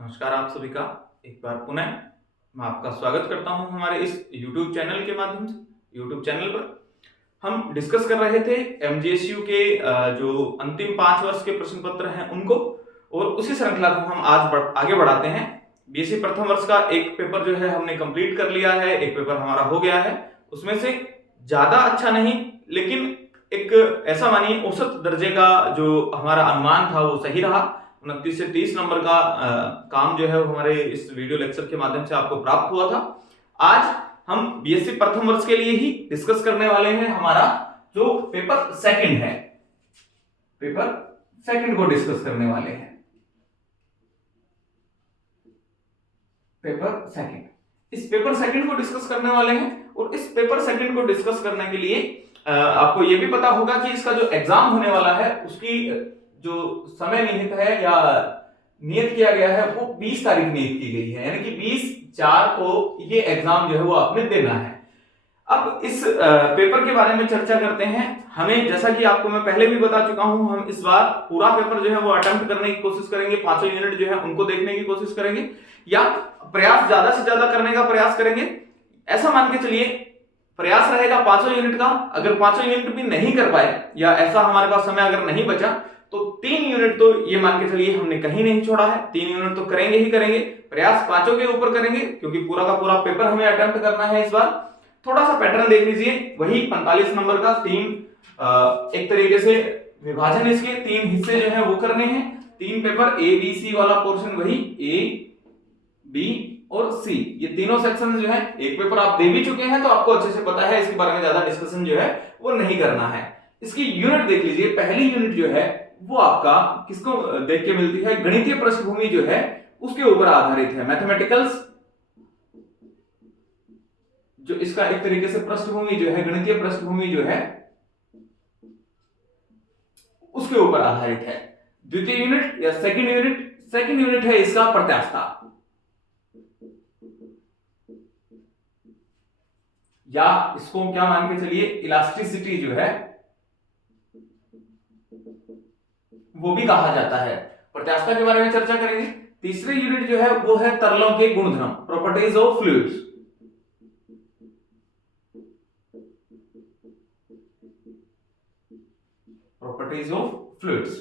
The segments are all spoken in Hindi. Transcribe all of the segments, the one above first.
नमस्कार आप सभी का एक बार पुनः मैं आपका स्वागत करता हूं हमारे इस YouTube चैनल के माध्यम से। YouTube चैनल पर हम डिस्कस कर रहे थे MGSU के जो अंतिम 5 वर्ष के प्रश्न पत्र हैं उनको, और उसी श्रृंखला को हम आज आगे बढ़ाते हैं। BSc प्रथम वर्ष का एक पेपर जो है हमने कंप्लीट कर लिया है, एक पेपर हमारा हो गया है। उसमें से ज्यादा अच्छा नहीं, लेकिन एक ऐसा मानिए औसत दर्जे का जो हमारा अनुमान था वो सही रहा। 29 से 30 नंबर का काम जो है हमारे इस वीडियो लेक्चर के माध्यम से आपको प्राप्त हुआ था। आज हम BSc प्रथम वर्ष के लिए ही डिस्कस करने वाले हैं हमारा जो पेपर सेकंड है, पेपर सेकंड को डिस्कस करने वाले हैं। पेपर सेकंड, इस पेपर सेकंड को डिस्कस करने वाले हैं। और इस पेपर सेकंड को डिस्कस करने के लिए आपको यह भी पता होगा कि इसका जो एग्जाम होने वाला है उसकी जो समय निहित है या नियत किया गया है वो 20 तारीख नियत की गई है, यानी कि 20/4 को ये एग्जाम जो है वो आपने देना है। अब इस पेपर के बारे में चर्चा करते हैं। हमें, जैसा कि आपको मैं पहले भी बता चुका हूं, हम इस बार पूरा पेपर जो है वो अटेम्प्ट करने की कोशिश करेंगे। 5 यूनिट जो है उनको देखने की कोशिश करेंगे, या प्रयास ज्यादा से ज्यादा करने का प्रयास करेंगे। ऐसा मान के चलिए प्रयास रहेगा 5 यूनिट का। अगर 5 यूनिट भी नहीं कर पाए या ऐसा हमारे पास समय अगर नहीं बचा तो 3 यूनिट तो ये मान के चलिए हमने कहीं नहीं छोड़ा है। 3 यूनिट तो करेंगे ही करेंगे, प्रयास 5 के ऊपर करेंगे, क्योंकि पूरा का पूरा पेपर हमें अटेम्प्ट करना है इस बार। थोड़ा सा पैटर्न देख लीजिए, वही 45 नंबर का 3 एक तरीके से विभाजन, इसके 3 हिस्से जो है वो करने हैं। 3 पेपर ABC वाला पोर्शन, वही A, B और C, ये तीनों सेक्शन जो है एक पेपर आप दे भी चुके हैं तो आपको अच्छे से पता है, इसके बारे में ज्यादा डिस्कशन जो है वो नहीं करना है। इसकी यूनिट देख लीजिए, पहली यूनिट जो है वो आपका किसको देख के मिलती है, गणितीय पृष्ठभूमि जो है उसके ऊपर आधारित है। मैथमेटिकल्स, जो इसका एक तरीके से पृष्ठभूमि जो है, गणितीय पृष्ठभूमि जो है उसके ऊपर आधारित है। द्वितीय यूनिट या सेकंड यूनिट है इसका प्रत्यास्थता, या इसको क्या मान के चलिए इलास्टिसिटी जो है वो भी कहा जाता है। प्रत्यास्थता के बारे में चर्चा करेंगे। तीसरी यूनिट जो है वो है तरलों के गुणधर्म, properties of fluids. Properties of fluids.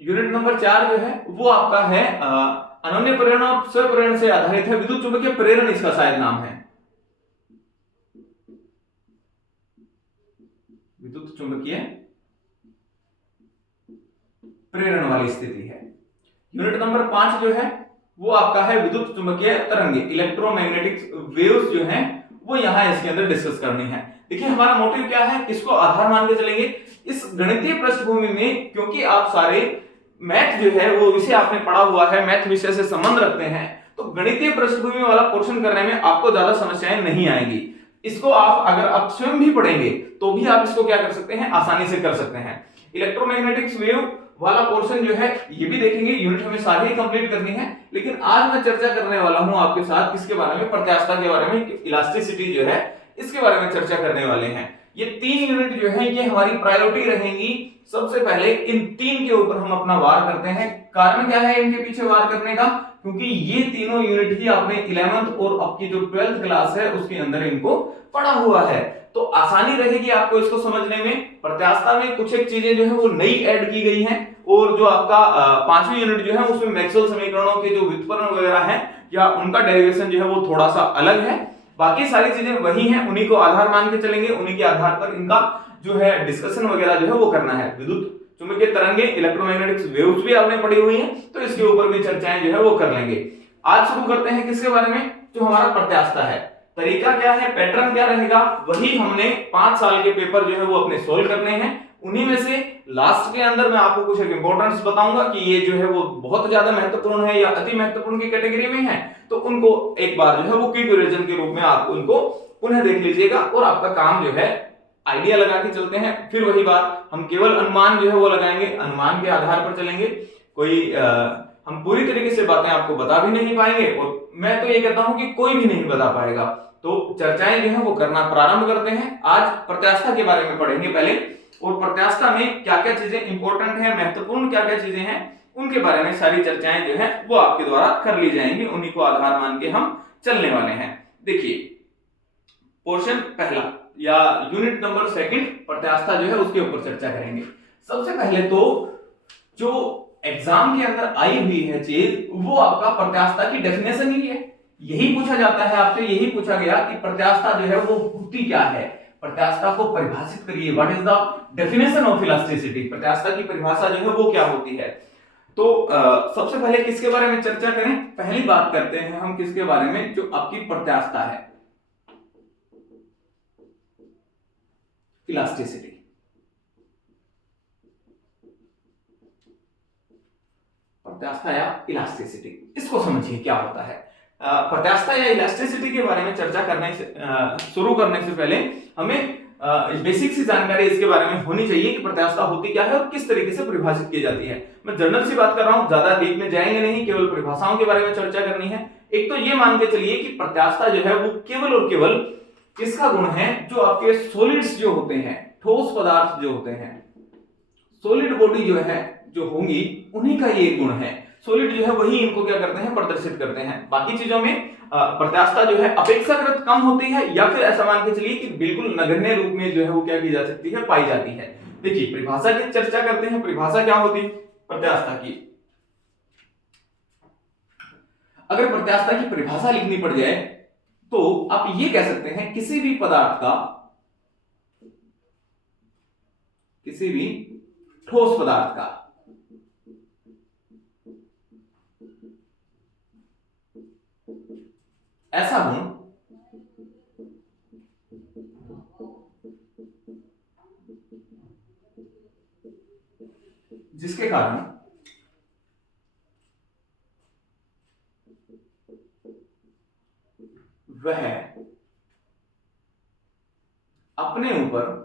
Unit number 4 जो है वो आपका है अनन्य प्रेरण और स्वप्रेरण से आधारित है। विद्युत चुंबकीय प्रेरण इसका शायद नाम है, विद्युत चुंबकीय प्रेरण वाली स्थिति है। यूनिट नंबर 5 जो है वो आपका है विद्युत चुंबकीय तरंगे, इलेक्ट्रोमैग्नेटिक वेव्स जो हैं वो यहां इसके अंदर डिस्कस करनी है। देखिए हमारा मोटिव क्या है, किसको आधार मान के चलेंगे इस गणितीय पृष्ठभूमि में, क्योंकि आप सारे मैथ जो है वो विषय आपने पढ़ा हुआ है, मैथ विषय से संबंध रखते हैं, तो गणितीय पृष्ठभूमि वाला पोर्शन करने में आपको ज्यादा समस्याएं नहीं आएंगी। इसको आप अगर आप स्वयं भी पढ़ेंगे तो भी आप इसको क्या कर सकते हैं, आसानी से कर सकते हैं। इलेक्ट्रोमैग्नेटिक्स वेव वाला पोर्शन जो है ये भी देखेंगे, यूनिट हमें सारी ही कंप्लीट करनी है। लेकिन आज मैं चर्चा करने वाला हूं आपके साथ किसके बारे में, प्रत्यास्थता के बारे में, इलास्टिसिटी जो है इसके बारे में चर्चा करने वाले हैं। ये 3 यूनिट जो है ये हमारी प्रायोरिटी रहेंगी। सबसे पहले इन 3 के ऊपर हम अपना वार करते हैं। कारण क्या है इनके पीछे वार करने का, क्योंकि ये तीनों यूनिट ही आपने 11th और आपकी जो 12th क्लास है उसके अंदर इनको पढ़ा हुआ है, तो आसानी रहेगी आपको इसको समझने में। प्रत्यास्थता में कुछ एक चीजें जो है वो नई ऐड की गई हैं, और जो आपका 5वीं यूनिट जो है उसमें मैक्सवेल समीकरणों के जो व्युत्पन्न वगैरह हैं या उनका डेरिवेशन जो है वो थोड़ा सा अलग है। बाकी सारी चीजें वही हैं, उन्हीं को आधार मान के चलेंगे, उन्हीं के आधार पर इनका जो है डिस्कशन वगैरह जो है वो करना है। विद्युत चुंबकीय तरंगे, इलेक्ट्रोमैग्नेटिक्स वेव्स भी आपने पढ़ी हुई हैं, तो इसके ऊपर भी चर्चाएं जो है वो कर लेंगे। आज शुरू करते हैं किसके बारे में, जो हमारा प्रत्यास्थता है। तरीका क्या है, पैटर्न क्या रहेगा, वही हमने 5 साल के पेपर जो है वो अपने सोल्व करने हैं। उन्हीं में से लास्ट के अंदर मैं आपको कुछ एक इंपॉर्टेंस बताऊंगा कि ये जो है वो बहुत ज्यादा महत्वपूर्ण है या अति महत्वपूर्ण की कैटेगरी में है, तो उनको एक बार जो है वो क्विक रिवीजन के रूप में आप उनको पुनः देख लीजिएगा और आपका काम जो है आइडिया लगा के चलते हैं। फिर वही बात, हम केवल अनुमान जो है वो लगाएंगे, अनुमान के आधार पर चलेंगे। कोई हम पूरी तरीके से बातें आपको बता भी नहीं पाएंगे, और मैं तो ये कहता हूं कि कोई भी नहीं बता पाएगा। तो चर्चाएं जो है वो करना प्रारंभ करते हैं। आज प्रत्यास्थता के बारे में पढ़ेंगे पहले, और प्रत्यास्थता में क्या क्या चीजें इंपॉर्टेंट है, महत्वपूर्ण क्या क्या चीजें हैं, उनके बारे में सारी चर्चाएं जो है वो आपके द्वारा कर ली जाएंगी, उन्हीं को आधार मान के हम चलने वाले हैं। देखिए पोर्शन पहला या यूनिट नंबर सेकंड प्रत्यास्थता जो है उसके ऊपर चर्चा करेंगे। सबसे पहले तो जो एग्जाम के अंदर आई हुई है चीज वो आपका प्रत्यास्थता की डेफिनेशन ही है। यही पूछा जाता है आपसे, यही पूछा गया कि प्रत्यास्थता जो है वो होती क्या है, प्रत्यास्थता को परिभाषित करिए, what is the definition of elasticity, प्रत्यास्थता की परिभाषा जो है वो क्या होती है। तो सबसे पहले किसके बारे में चर्चा करें, पहली बात करते हैं हम किसके बारे में, जो आपकी प्रत्यास्थता है, इलास्टिसिटी। प्रत्यास्थता या इलास्टिसिटी, इसको समझिए क्या होता है। प्रत्यास्थता या इलास्टिसिटी के बारे में चर्चा करने से शुरू करने से पहले हमें बेसिक सी जानकारी इसके बारे में होनी चाहिए कि प्रत्यास्थता होती क्या है और किस तरीके से परिभाषित की जाती है। मैं जनरल सी बात कर रहा हूं, ज्यादा डीप में जाएंगे नहीं, केवल परिभाषाओं के बारे में चर्चा करनी है। एक तो ये मान के चलिए कि प्रत्यास्थता जो है वो केवल और केवल किसका गुण है, जो आपके सॉलिड्स जो होते हैं, ठोस पदार्थ जो होते हैं, सॉलिड बॉडी जो है जो होंगी उन्हीं का ये गुण है। सॉलिड जो है वही इनको क्या करते हैं, प्रदर्शित करते हैं। बाकी चीजों में प्रत्यास्थता जो है अपेक्षाकृत कम होती है, या फिर ऐसा मान के चलिए कि बिल्कुल नगण्य रूप में जो है वो क्या की जा सकती है, पाई जाती है। देखिए परिभाषा की चर्चा करते हैं। परिभाषा क्या होती है प्रत्यास्थता की, अगर प्रत्यास्थता की परिभाषा लिखनी पड़ जाए तो आप ये कह सकते हैं किसी भी पदार्थ का, किसी भी ठोस पदार्थ का ऐसा गुण जिसके कारण वह अपने ऊपर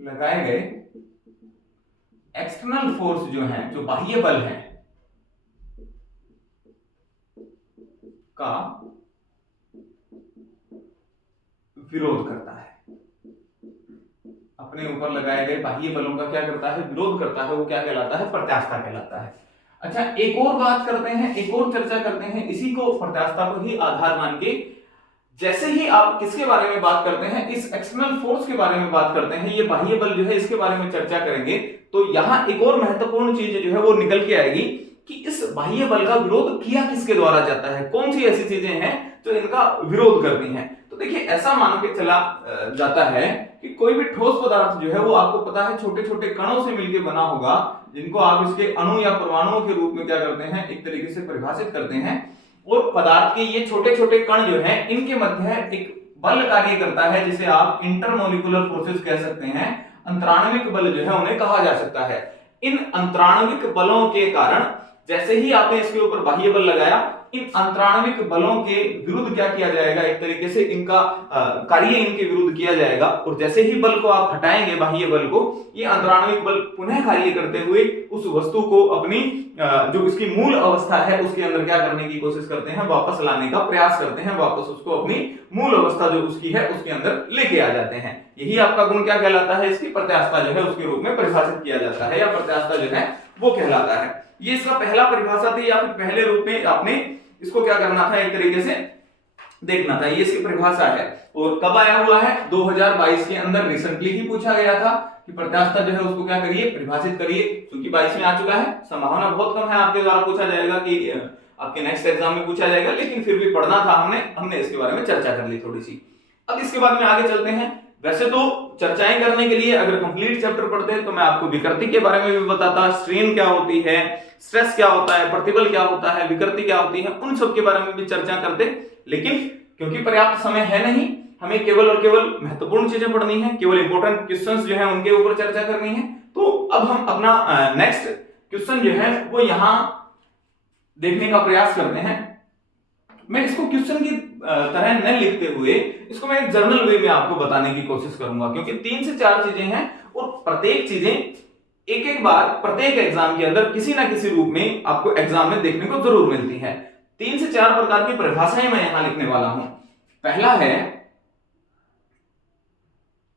लगाए गए एक्सटर्नल फोर्स जो हैं, जो बाह्य बल हैं, का विरोध करता है। अपने ऊपर लगाए गए बाह्य बलों का क्या करता है, विरोध करता है। वो क्या कहलाता है, प्रत्यास्थता कहलाता है। अच्छा एक और बात करते हैं, एक और चर्चा करते हैं इसी को, प्रत्यास्थता को ही आधार मान के। जैसे ही आप किसके बारे में बात करते हैं, इस एक्सटर्नल फोर्स के बारे में बात करते हैं, ये बाह्य बल जो है इसके बारे में चर्चा करेंगे, तो यहां एक और महत्वपूर्ण चीज जो है वो निकल के आएगी कि इस बाह्य बल का विरोध किया किसके द्वारा जाता है, कौन सी ऐसी चीजें हैं जो इनका विरोध करती हैं। तो देखिए ऐसा मान के चला जाता है कि कोई भी ठोस पदार्थ जो है वो आपको पता है छोटे छोटे कणों से मिलकर बना होगा, जिनको आप इसके अणु या परमाणुओं के रूप में क्या करते हैं, एक तरीके से परिभाषित करते हैं। और पदार्थ के ये छोटे छोटे कण जो हैं इनके मध्य एक बल कार्य करता है, जिसे आप इंटरमोलिकुलर फोर्सेस कह सकते हैं, अंतराण्विक बल जो है उन्हें कहा जा सकता है। इन अंतराण्विक बलों के कारण जैसे ही आपने इसके ऊपर बाह्य बल लगाया, इन अंतराण्विक बलों के विरुद्ध क्या किया जाएगा, एक तरीके से इनका कार्य इनके विरुद्ध किया जाएगा। और जैसे ही बल को आप हटाएंगे, बाह्य बल को, ये अंतराण्विक बल पुनः कार्य करते हुए उस वस्तु को अपनी जो इसकी मूल अवस्था है उसके अंदर क्या करने की कोशिश करते हैं, वापस लाने का प्रयास करते हैं, वापस उसको अपनी मूल अवस्था जो उसकी है उसके अंदर लेके आ जाते हैं। यही आपका गुण क्या कहलाता है, इसकी प्रत्यास्थता जो है उसके रूप में परिभाषित किया जाता है, या प्रत्यास्थता जो है वो कहलाता है। ये इसका पहला परिभाषा थी, या फिर पहले रूप में आपने इसको क्या करना था, एक तरीके से देखना था। ये इसकी परिभाषा है। और कब आया हुआ है, 2022 के अंदर रिसेंटली ही पूछा गया था कि प्रत्यास्थता जो है उसको क्या करिए, परिभाषित करिए। क्योंकि 22 में आ चुका है, संभावना बहुत कम है आपके द्वारा पूछा जाएगा कि आपके नेक्स्ट एग्जाम में पूछा जाएगा, लेकिन फिर भी पढ़ना था हमने इसके बारे में चर्चा कर ली थोड़ी सी। अब इसके बाद में आगे चलते हैं। वैसे तो चर्चाएं करने के लिए अगर कंप्लीट चैप्टर पढ़ते हैं तो मैं आपको विकृति के बारे में भी बताता, स्ट्रेन क्या होती है, स्ट्रेस क्या होता है, प्रतिबल क्या होता है, विकृति क्या होती है, उन सब के बारे में भी चर्चा करते। लेकिन क्योंकि पर्याप्त समय है नहीं, हमें केवल और केवल महत्वपूर्ण चीजें पढ़नी है, केवल इंपॉर्टेंट क्वेश्चंस जो है उनके ऊपर चर्चा करनी है। तो अब हम अपना नेक्स्ट क्वेश्चन जो है वो यहां देखने का प्रयास करते हैं। मैं इसको क्वेश्चन की तरह न लिखते हुए इसको मैं एक जर्नल वे में आपको बताने की कोशिश करूंगा, क्योंकि 3 से 4 चीजें हैं और प्रत्येक चीजें एक एक बार प्रत्येक एग्जाम के अंदर किसी ना किसी रूप में आपको एग्जाम में देखने को जरूर मिलती है। 3 से 4 प्रकार की परिभाषाएं मैं यहां लिखने वाला हूं। पहला है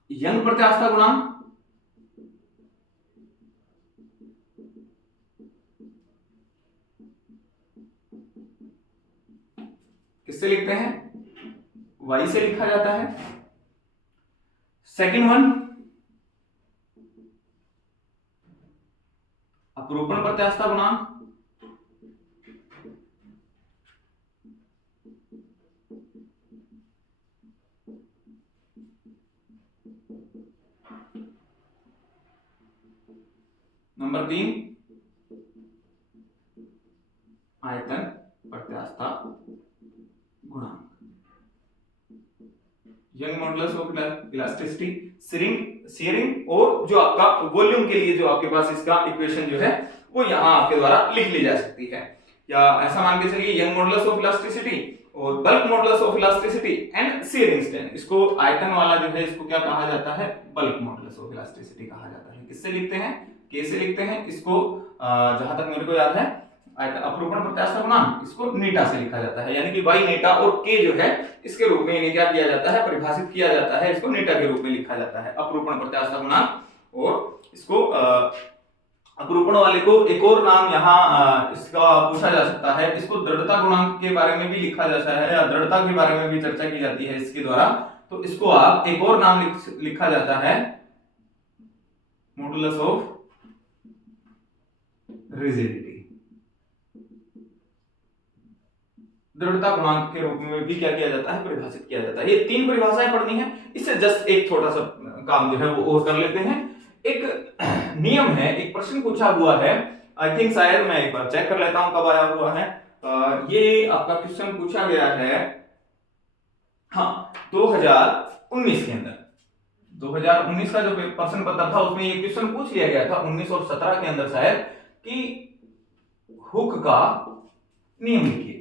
यंग प्रत्यास्था गुणांक किससे लिखते हैं? y से लिखा जाता है। सेकंड वन, अपरूपण प्रत्यास्था गुणांक नंबर 3, आयतन प्रत्यास्था गुणांक। Young modulus of elasticity, shearing और जो आपका वॉल्यूम के लिए जो आपके पास इसका इक्वेशन जो है वो यहां आपके द्वारा लिख ली जा सकती है। या ऐसा मान के चलिए यंग मॉडुलस ऑफ इलास्टिसिटी और bulk modulus of elasticity and shearing strength, इसको आयतन वाला जो है इसको क्या कहा जाता है? बल्क मॉडुलस ऑफ इलास्टिसिटी कहा जाता है। किससे लिखते हैं? के से लिखते हैं इसको। जहां तक मेरे को याद है अपरूपण प्रत्यास्था गुणांक इसको नीटा से लिखा जाता है, यानी कि y नीटा और k जो है इसके रूप में इन्हें क्या किया जाता है? परिभाषित किया जाता है। इसको नीटा के रूप में लिखा जाता है अपरूपण प्रत्यास्था गुणांक। और इसको अपरूपण वाले को एक और नाम यहाँ इसका पूछा जा सकता है, इसको दृढ़ता गुणांक के बारे में भी लिखा जाता है या दृढ़ता के बारे में भी चर्चा की जाती है इसके द्वारा। तो इसको आप एक और नाम लिखा जाता है मॉडुलस ऑफ रिजिडिटी, दृढ़ता गुणांक के रूप में भी क्या किया जाता है? परिभाषित किया जाता है। ये 3 परिभाषाएं पढ़नी है। इससे जस्ट एक छोटा सा काम जो है वो और कर लेते हैं। एक नियम है, एक प्रश्न पूछा हुआ है, आई थिंक शायद मैं एक बार चेक कर लेता हूं कब आया हुआ है। ये आपका क्वेश्चन पूछा गया है हाँ 2019 के अंदर। 2019 का जो प्रश्न पत्र था उसमें ये क्वेश्चन पूछ लिया गया था 19 और 17 के अंदर शायद, कि हुक का नियम लिखिए।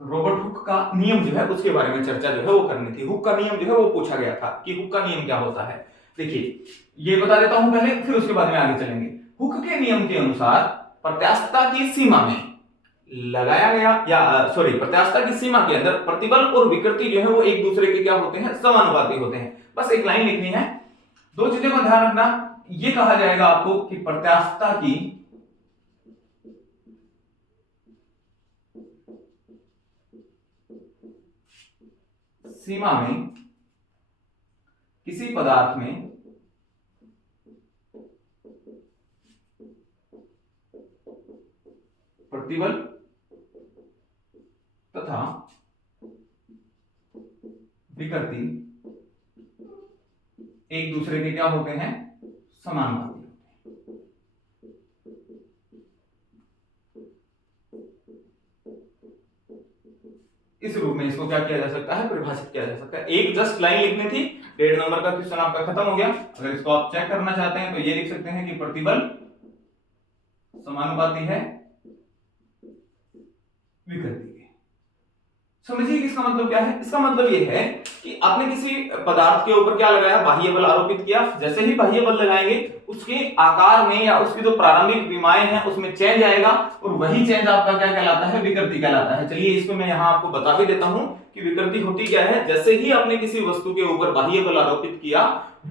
रॉबर्ट हुक का नियम जो है उसके बारे में चर्चा जो है वो करनी थी। हुक का नियम जो है वो पूछा गया था कि हुक का नियम क्या होता है। देखिए ये बता देता हूं पहले, फिर उसके बाद में आगे चलेंगे। हुक के नियम के अनुसार प्रत्यास्थता की सीमा में लगाया गया या प्रत्यास्थता की सीमा के अंदर प्रतिबल और विकृति जो है वो एक दूसरे के क्या होते हैं? समानुपाती होते हैं। बस एक लाइन लिखनी है। 2 चीजों का ध्यान रखना, ये कहा जाएगा आपको कि प्रत्यास्थता की सीमा में किसी पदार्थ में प्रतिबल तथा विकृति एक दूसरे के क्या होते हैं? समानुपाती। इस रूप में इसको क्या किया जा सकता है? परिभाषित किया जा सकता है। एक जस्ट लाइन लिखनी थी, 1.5 नंबर का क्वेश्चन आपका खत्म हो गया। अगर इसको आप चेक करना चाहते हैं तो ये लिख सकते हैं कि प्रतिबल समानुपाती है विकृति के। समझिए कि इसका मतलब क्या है? इसका मतलब ये है कि आपने किसी पदार्थ के ऊपर क्या लगाया? बाह्य बल आरोपित किया। जैसे ही बाह्य बल लगाएंगे उसके आकार में या उसकी जो प्रारंभिक विमाएं हैं उसमें चेंज आएगा, और वही चेंज आपका क्या कहलाता है? विकृति कहलाता है। चलिए इसको मैं यहाँ आपको बता भी देता हूं कि विकृति होती क्या है। जैसे ही आपने किसी वस्तु के ऊपर बाह्य बल आरोपित किया,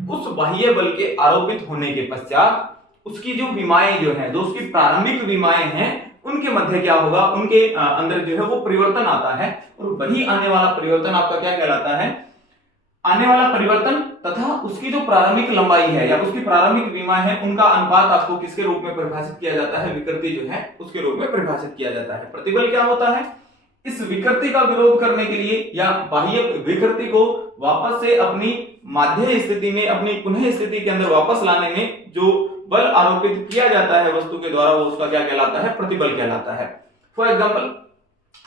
उस बाह्य बल के आरोपित होने के पश्चात उसकी जो विमाएं जो है, जो उसकी प्रारंभिक विमाएं हैं, उनके मध्य क्या होगा? उनके अंदर जो है वो परिवर्तन आता है, और वही आने वाला परिवर्तन आपका क्या कहलाता है? आने वाला परिवर्तन तथा उसकी जो प्रारंभिक लंबाई है या उसकी प्रारंभिक विमा है, उनका अनुपात आपको किसके रूप में परिभाषित किया जाता है? विकृति जो है उसके रूप में परिभाषित किया जाता है। प्रतिबल क्या होता है? इस विकृति का विरोध करने के लिए या बाह्य विकृति को वापस से अपनी माध्य स्थिति में, अपनी पुनः स्थिति के अंदर वापस लाने में जो बल आरोपित किया जाता है वस्तु के द्वारा, वो उसका क्या कहलाता है? प्रतिबल कहलाता है। फॉर एग्जाम्पल,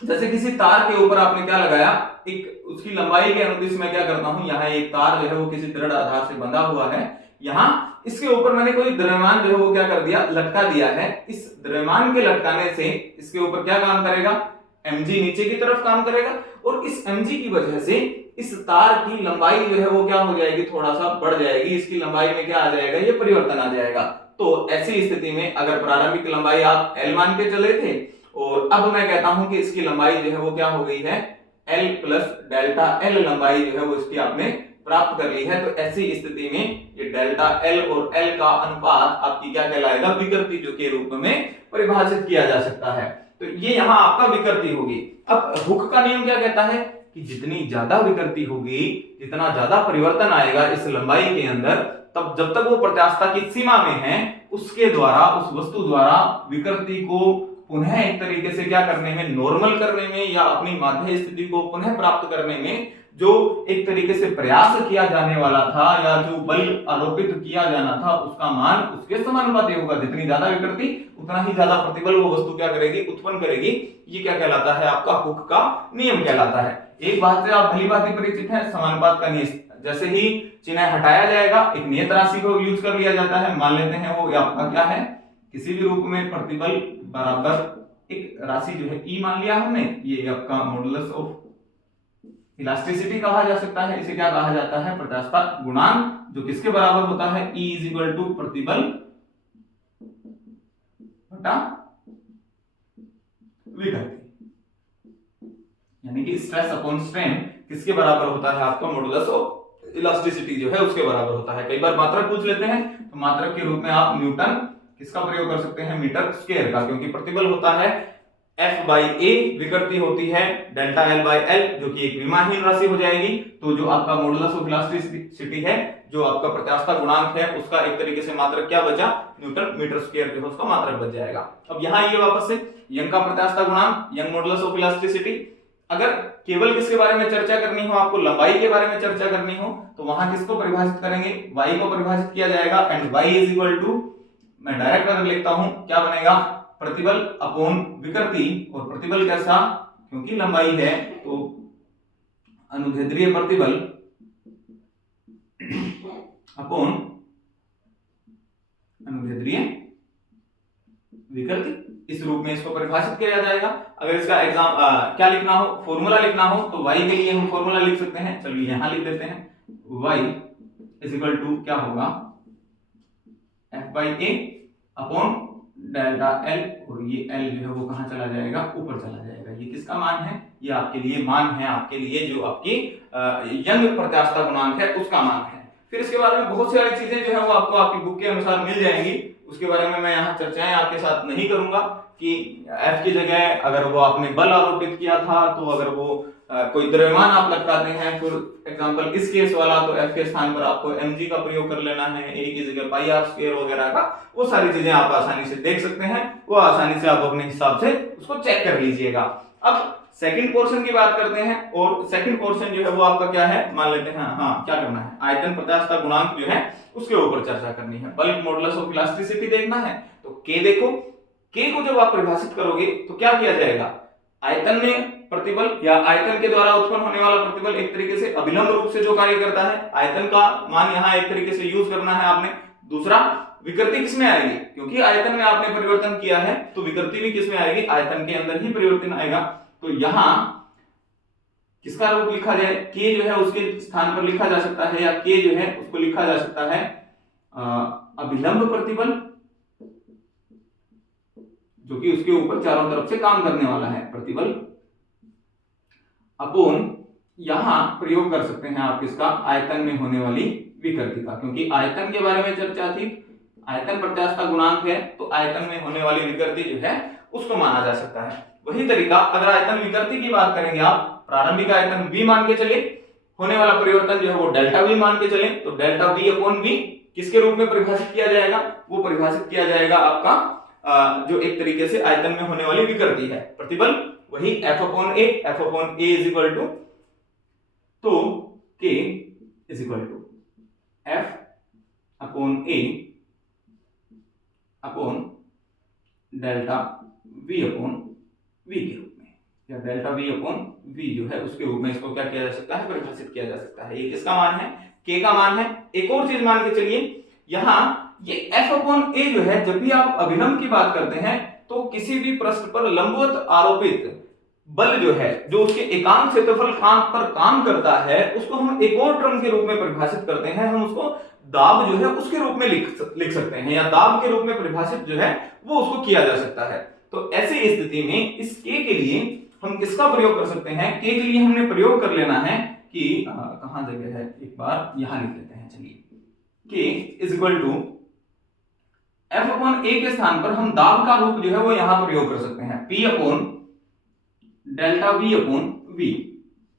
जैसे किसी तार के ऊपर आपने क्या लगाया, एक उसकी लंबाई के अनुदिश मैं क्या करता हूं, यहाँ एक तार जो है वो किसी दृढ़ आधार से बंधा हुआ है, यहाँ इसके ऊपर मैंने कोई द्रव्यमान जो है वो क्या कर दिया? लटका दिया है। इस द्रव्यमान के लटकाने से इसके ऊपर क्या काम करेगा? mg नीचे की तरफ काम करेगा, और इस mg की वजह से इस तार की लंबाई जो है वो क्या हो जाएगी? थोड़ा सा बढ़ जाएगी। इसकी लंबाई में क्या आ जाएगा? ये परिवर्तन आ जाएगा। तो ऐसी स्थिति में अगर प्रारंभिक लंबाई आप L मान के चले थे और अब मैं कहता हूं कि इसकी लंबाई जो है वो क्या हो गई है, L प्लस डेल्टा L लंबाई जो है वो इसकी आपने प्राप्त कर ली है। तो ऐसी स्थिति में ये डेल्टा L और L का अनुपात आपकी क्या कहलाएगा, विकृति जो के रूप में परिभाषित किया जा सकता है। तो ये यहाँ आपका विकृति होगी। अब हुक का नियम क्या कहता है कि जितनी ज्यादा विकृति होगी, जितना ज्यादा परिवर्तन आएगा इस लंबाई के अंदर, तब जब तक वो प्रत्यास्थता की सीमा में है, उसके द्वारा, उस वस्तु द्वारा विकृति को पुनः एक तरीके से क्या करने में, नॉर्मल करने में या अपनी माध्य स्थिति को पुनः प्राप्त करने में जो एक तरीके से प्रयास किया जाने वाला था या जो बल आरोपित किया जाना था, उसका मान उसके समानुपाती होगा। जितनी ज्यादा विकृति उतना ही ज्यादा प्रतिबल वो वस्तु क्या करेगी, उत्पन्न करेगी। ये क्या कहलाता है, आपका हुक का नियम कहलाता है। एक बात से आप भली भांति परिचित हैं, समानुपात का नियम। जैसे ही चिन्ह हटाया जाएगा, एक नियत राशि को यूज कर लिया जाता है। मान लेते हैं वो आपका क्या है, किसी भी रूप में प्रतिबल बराबर एक राशि जो है E मान लिया हमने, ये आपका मॉडुलस ऑफ इलास्टिसिटी कहा जा सकता है। इसे क्या कहा जाता है, प्रत्यास्थता गुणांक, जो किसके बराबर होता है, E इज इक्वल टू प्रतिबल बटा विकृति, यानी कि स्ट्रेस अपॉन स्ट्रेन किसके बराबर होता है, आपका मॉडुलस ऑफ इलास्टिसिटी जो है उसके बराबर होता है। कई बार मात्रक पूछ लेते हैं, तो मात्रक के रूप में आप न्यूटन किसका प्रयोग कर सकते हैं, मीटर स्क्वायर का, क्योंकि प्रतिबल होता है F बाई A, विकृति होती है डेल्टा L बाई L, जो कि एक विमाहीन राशि हो जाएगी। तो जो आपका मॉडुलस ऑफ इलास्टिसिटी है, जो आपका प्रत्यास्थता गुणांक है, उसका एक तरीके से मात्रक क्या बचा, न्यूटन मीटर स्क्वायर जो है उसका मात्रक बच जाएगा। अब यहाँ ये वापस से यंग का प्रत्यास्थता गुणांक, यंग मॉडुलस ऑफ इलास्टिसिटी। अगर केवल किसके बारे में चर्चा करनी हो, आपको लंबाई के बारे में चर्चा करनी हो, तो वहां किसको परिभाषित करेंगे, y को परिभाषित किया जाएगा। And y is equal to, मैं डायरेक्ट अगर लिखता हूं, क्या बनेगा, प्रतिबल अपॉन विकृति। और प्रतिबल कैसा, क्योंकि लंबाई है तो अनुदैर्ध्य प्रतिबल अपॉन अनुदैर्ध्य विकृति, इस रूप में इसको परिभाषित किया जाएगा। अगर इसका एग्जाम क्या लिखना हो, फॉर्मूला लिखना हो, तो y के लिए हम फॉर्मूला लिख सकते हैं। चलिए यहां लिख देते हैं, y इज इक्वल टू क्या होगा, F by A upon delta L, और ये L जो है वो कहां चला जाएगा, ऊपर चला जाएगा। ये किसका मान है, ये आपके लिए मान है, आपके लिए जो आपकी यंग प्रत्यास्थता गुणांक है उसका मान है। फिर इसके बारे में बहुत सारी चीजें जो है वो आपको आपकी बुक के अनुसार मिल जाएंगी, उसके बारे में मैं यहाँ चर्चाएं आपके साथ नहीं करूंगा कि F की जगह अगर वो आपने बल आरोपित किया था, तो अगर वो कोई द्रव्यमान आप लटकाते हैं, फॉर एग्जांपल इस केस वाला, तो F के स्थान पर आपको mg का प्रयोग कर लेना है, a की जगह पाई आर स्क्वायर वगैरह का। वो सारी चीजें आप आसानी से देख सकते हैं, वो आसानी से आप अपने हिसाब से उसको चेक कर लीजिएगा। अब सेकंड पोर्शन की बात करते हैं, और सेकंड पोर्शन जो है वो आपका क्या है, मान लेते हैं हाँ क्या करना है, आयतन प्रत्यास्थता गुणांक जो है उसके ऊपर चर्चा करनी है। बल्क मॉडुलस ऑफ इलास्टिसिटी देखना है, तो k देखो, k को जब आप परिभाषित करोगे तो क्या किया जाएगा, आयतन में प्रतिबल या आयतन के द्वारा उत्पन्न होने वाला प्रतिबल एक तरीके से अभिलंब रूप से जो कार्य करता है, आयतन का मान यहाँ एक तरीके से यूज करना है आपने। दूसरा, विकृति किसमें आएगी, क्योंकि आयतन में आपने परिवर्तन किया है, तो विकृति भी किसमें आएगी, आयतन के अंदर ही परिवर्तन आएगा। तो यहाँ किसका रूप लिखा जाए, k जो है उसके स्थान पर लिखा जा सकता है, या k जो है उसको लिखा जा सकता है अभिलंब प्रतिबल, जो कि उसके ऊपर चारों तरफ से काम करने वाला है प्रतिबल, अपोन यहां प्रयोग कर सकते हैं आप किसका, आयतन में होने वाली विकृति का, क्योंकि आयतन के बारे में चर्चा थी, आयतन प्रत्यास्थता गुणांक है, तो आयतन में होने वाली विकृति जो है उसको माना जा सकता है। वही तरीका अगर आयतन विकृति की बात करेंगे आप, प्रारंभिक आयतन v मान के चले, होने वाला परिवर्तन जो है वो डेल्टा v मान के चले, तो डेल्टा v अपॉन v किसके रूप में परिभाषित किया जाएगा, वो परिभाषित किया जाएगा आपका जो एक तरीके से आयतन में होने वाली विकृति है, प्रतिबल, वही f upon a is equal to, तो k is equal to f upon a upon delta v upon v के रूप में, या डेल्टा v अपॉन v जो है उसके रूप में इसको क्या किया जा सकता है, परिभाषित किया जा सकता है। ये किसका मान है, k का मान है। एक और चीज मान के चलिए, यहाँ ये f अपॉन a जो है, जब भी आप अभिलंब की बात करते हैं तो किसी भी पृष्ठ पर लंबवत आरोपित बल जो है, जो उसके एकांक क्षेत्रफल पर काम करता है, उसको हम एक और टर्म के रूप में परिभाषित करते हैं, हम उसको दाब जो है उसके रूप में लिख सकते हैं, या दाब के रूप में परिभाषित जो है वो उसको किया जा सकता है। तो ऐसी स्थिति में इस k के लिए हम किसका प्रयोग कर सकते हैं? k के लिए हमने प्रयोग कर लेना है कि कहां जगह है, एक बार यहां लिख लेते हैं। चलिए k is equal to f upon a के स्थान पर हम दाब का रूप जो है वो यहां प्रयोग कर सकते हैं, p upon delta v upon v।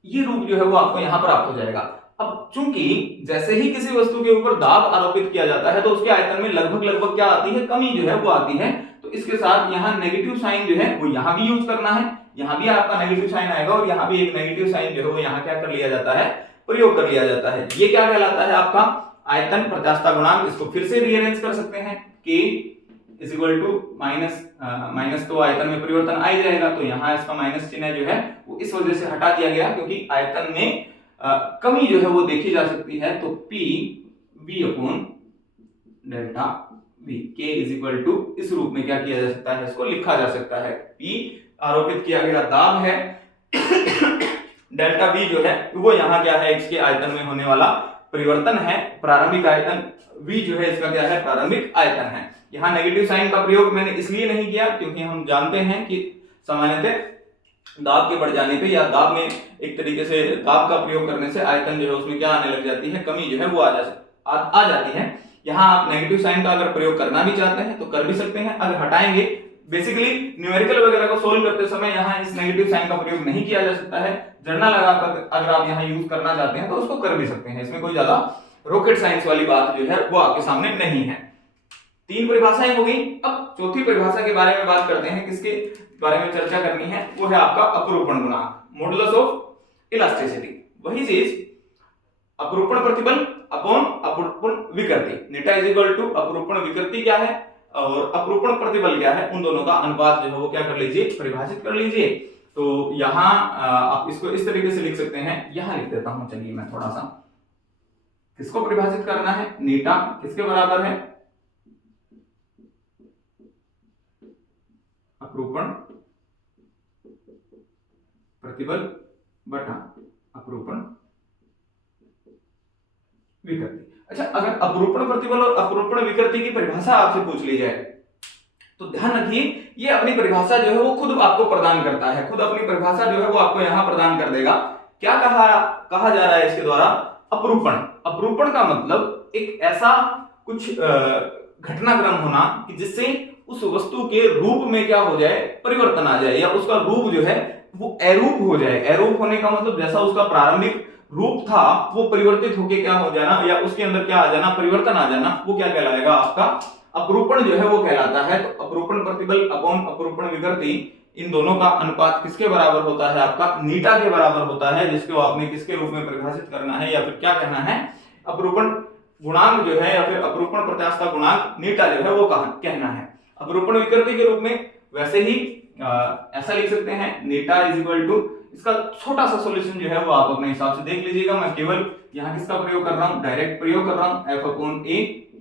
ये रूप जो है वो आपको यहां प्राप्त हो जाएगा। अब चूंकि जैसे ही किसी वस्तु के ऊपर दाब आरोपित किया जाता है तो उसके आयतन में लगभग क्या आती है? कमी जो है वो आती है। तो इसके साथ यहाँ नेगेटिव साइन जो है वो यहाँ भी यूज करना है, यहाँ भी आपका नेगेटिव साइन आएगा और यहाँ भी एक नेगेटिव साइन जो है वो यहाँ क्या कर लिया जाता है? प्रयोग कर लिया जाता है। ये क्या कहलाता है? आपका आयतन प्रत्यास्थता गुणांक। इसको फिर से रीअरेंज कर सकते हैं, k is equal to minus तो आयतन में परिवर्तन आ ही जाएगा, तो यहाँ इसका माइनस चिन्ह जो है वो इस वजह से हटा दिया गया क्योंकि आयतन में कमी जो है वो देखी जा सकती है। तो p v upon delta v, k is equal to इस रूप में क्या किया जा सकता है? इसको लिखा जा सकता है। p आरोपित किया गया दाब है, डेल्टा v जो है वो यहाँ क्या है? इसके आयतन में होने वाला परिवर्तन है, प्रारंभिक आयतन। v जो है इसका क्या है? प्रारंभिक आयतन है। यहाँ नेगेटिव साइन का प्रयोग मैंने इसलिए नहीं किया क्योंकि हम जानते हैं कि सामान्यतः दाब के बढ़ जाने पे या दाब में एक तरीके से दाब का प्रयोग करने से आयतन जो है उसमें क्या आने लग जाती है? कमी जो है वो आ जाती है। यहाँ आप नेगेटिव साइन का अगर प्रयोग करना भी चाहते हैं तो कर भी सकते हैं। अगर हटाएंगे, बेसिकली न्यूमेरिकल वगैरह को सोल्व करते समय यहाँ इस नेगेटिव साइन का प्रयोग नहीं किया जा सकता है। जर्नल लगाकर अगर आप यहाँ यूज करना चाहते हैं तो उसको कर भी सकते हैं, इसमें कोई ज्यादा रॉकेट साइंस वाली बात जो है वो आपके सामने नहीं है। 3 परिभाषाएं हो गई। अब चौथी परिभाषा के बारे में बात करते हैं। किसके बारे में चर्चा करनी है? वो है आपका अपरूपण गुणांक, मॉडुलस ऑफ इलास्टिसिटी। वही चीज अपरूपण प्रतिबल अपॉन अपरूपण विकृति, नीटा इज इक्वल टू अपरूपण विकृति क्या है और अपरूपण प्रतिबल क्या है, उन दोनों का अनुपात जो है वो क्या कर लीजिए? परिभाषित कर लीजिए। तो यहाँ आप इसको इस तरीके से लिख सकते हैं, यहां लिख देता हूं। चलिए मैं थोड़ा सा, किसको परिभाषित करना है? नीटा किसके बराबर है? अपरूपण प्रतिबल बटा अपरूपण विकृति। अच्छा, अगर अपरूपण प्रतिबल और अपरूपण विकृति की परिभाषा आपसे पूछ ली जाए तो ध्यान रखिए, ये अपनी परिभाषा जो है वो खुद आपको प्रदान करता है, खुद अपनी परिभाषा जो है वो आपको यहां प्रदान कर देगा। क्या कहा जा रहा है इसके द्वारा? अपरूपण। अपरूपण का मतलब एक ऐसा कुछ घटनाक्रम होना कि जिससे उस वस्तु के रूप में क्या हो जाए? परिवर्तन आ जाए, या उसका रूप जो है वो अरूप हो जाए। अरूप होने का मतलब जैसा उसका प्रारंभिक रूप था वो परिवर्तित होके क्या हो जाना, या उसके अंदर क्या आ जाना? परिवर्तन आ जाना, वो क्या कहलाएगा? आपका अपरूपण जो है वो कहलाता है। तो अपरूपण प्रतिबल अपॉन अपरूपण विकृति, इन दोनों का अनुपात किसके बराबर होता है? आपका नीटा के बराबर होता है, जिसको आपने किसके रूप में परिभाषित करना है या फिर क्या कहना है? अपरूपण गुणांक जो है या फिर अपरूपण प्रत्यास्थता गुणांक नीटा जो है वो कहना है। अपरूपण विकृति के रूप में वैसे ही ऐसा लिख सकते हैं, नीटा इज इक्वल टू, इसका छोटा सा सॉल्यूशन जो है वो आप अपने हिसाब से देख लीजिएगा। मैं केवल यहाँ किसका प्रयोग कर रहा हूँ? डायरेक्ट प्रयोग कर रहा हूँ, एफ अपॉन ए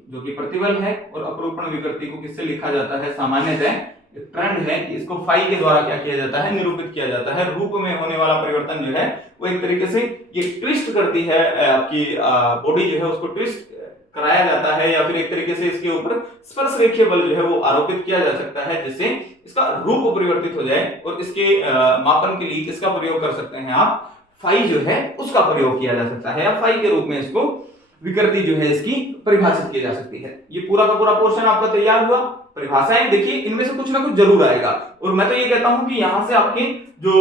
जो कि प्रतिबल है। और अपरूपण विकृति को किससे लिखा जाता है? सामान्यतः एक ट्रेंड है कि इसको फाई के द्वारा क्या किया जाता है? निरूपित किया जाता है। रूप में होने वाला परिवर्तन जो है वो एक तरीके से ये ट्विस्ट करती है, आपकी बॉडी जो है उसको ट्विस्ट कराया जाता है, या फिर एक तरीके से इसके ऊपर स्पर्श रेखीय बल जो है वो आरोपित किया जा सकता है, जिससे इसका रूप परिवर्तित हो जाए। और इसके मापन के लिए किसका प्रयोग कर सकते हैं आप? फाई जो है उसका प्रयोग किया जा सकता है, या फाई के रूप में इसको विकृति जो है इसकी परिभाषित की जा सकती है। ये पूरा का पूरा पोर्शन आपका तैयार हुआ। परिभाषाएं देखिए, इनमें से कुछ ना कुछ जरूर आएगा। और मैं तो ये कहता हूं कि यहां से आपके जो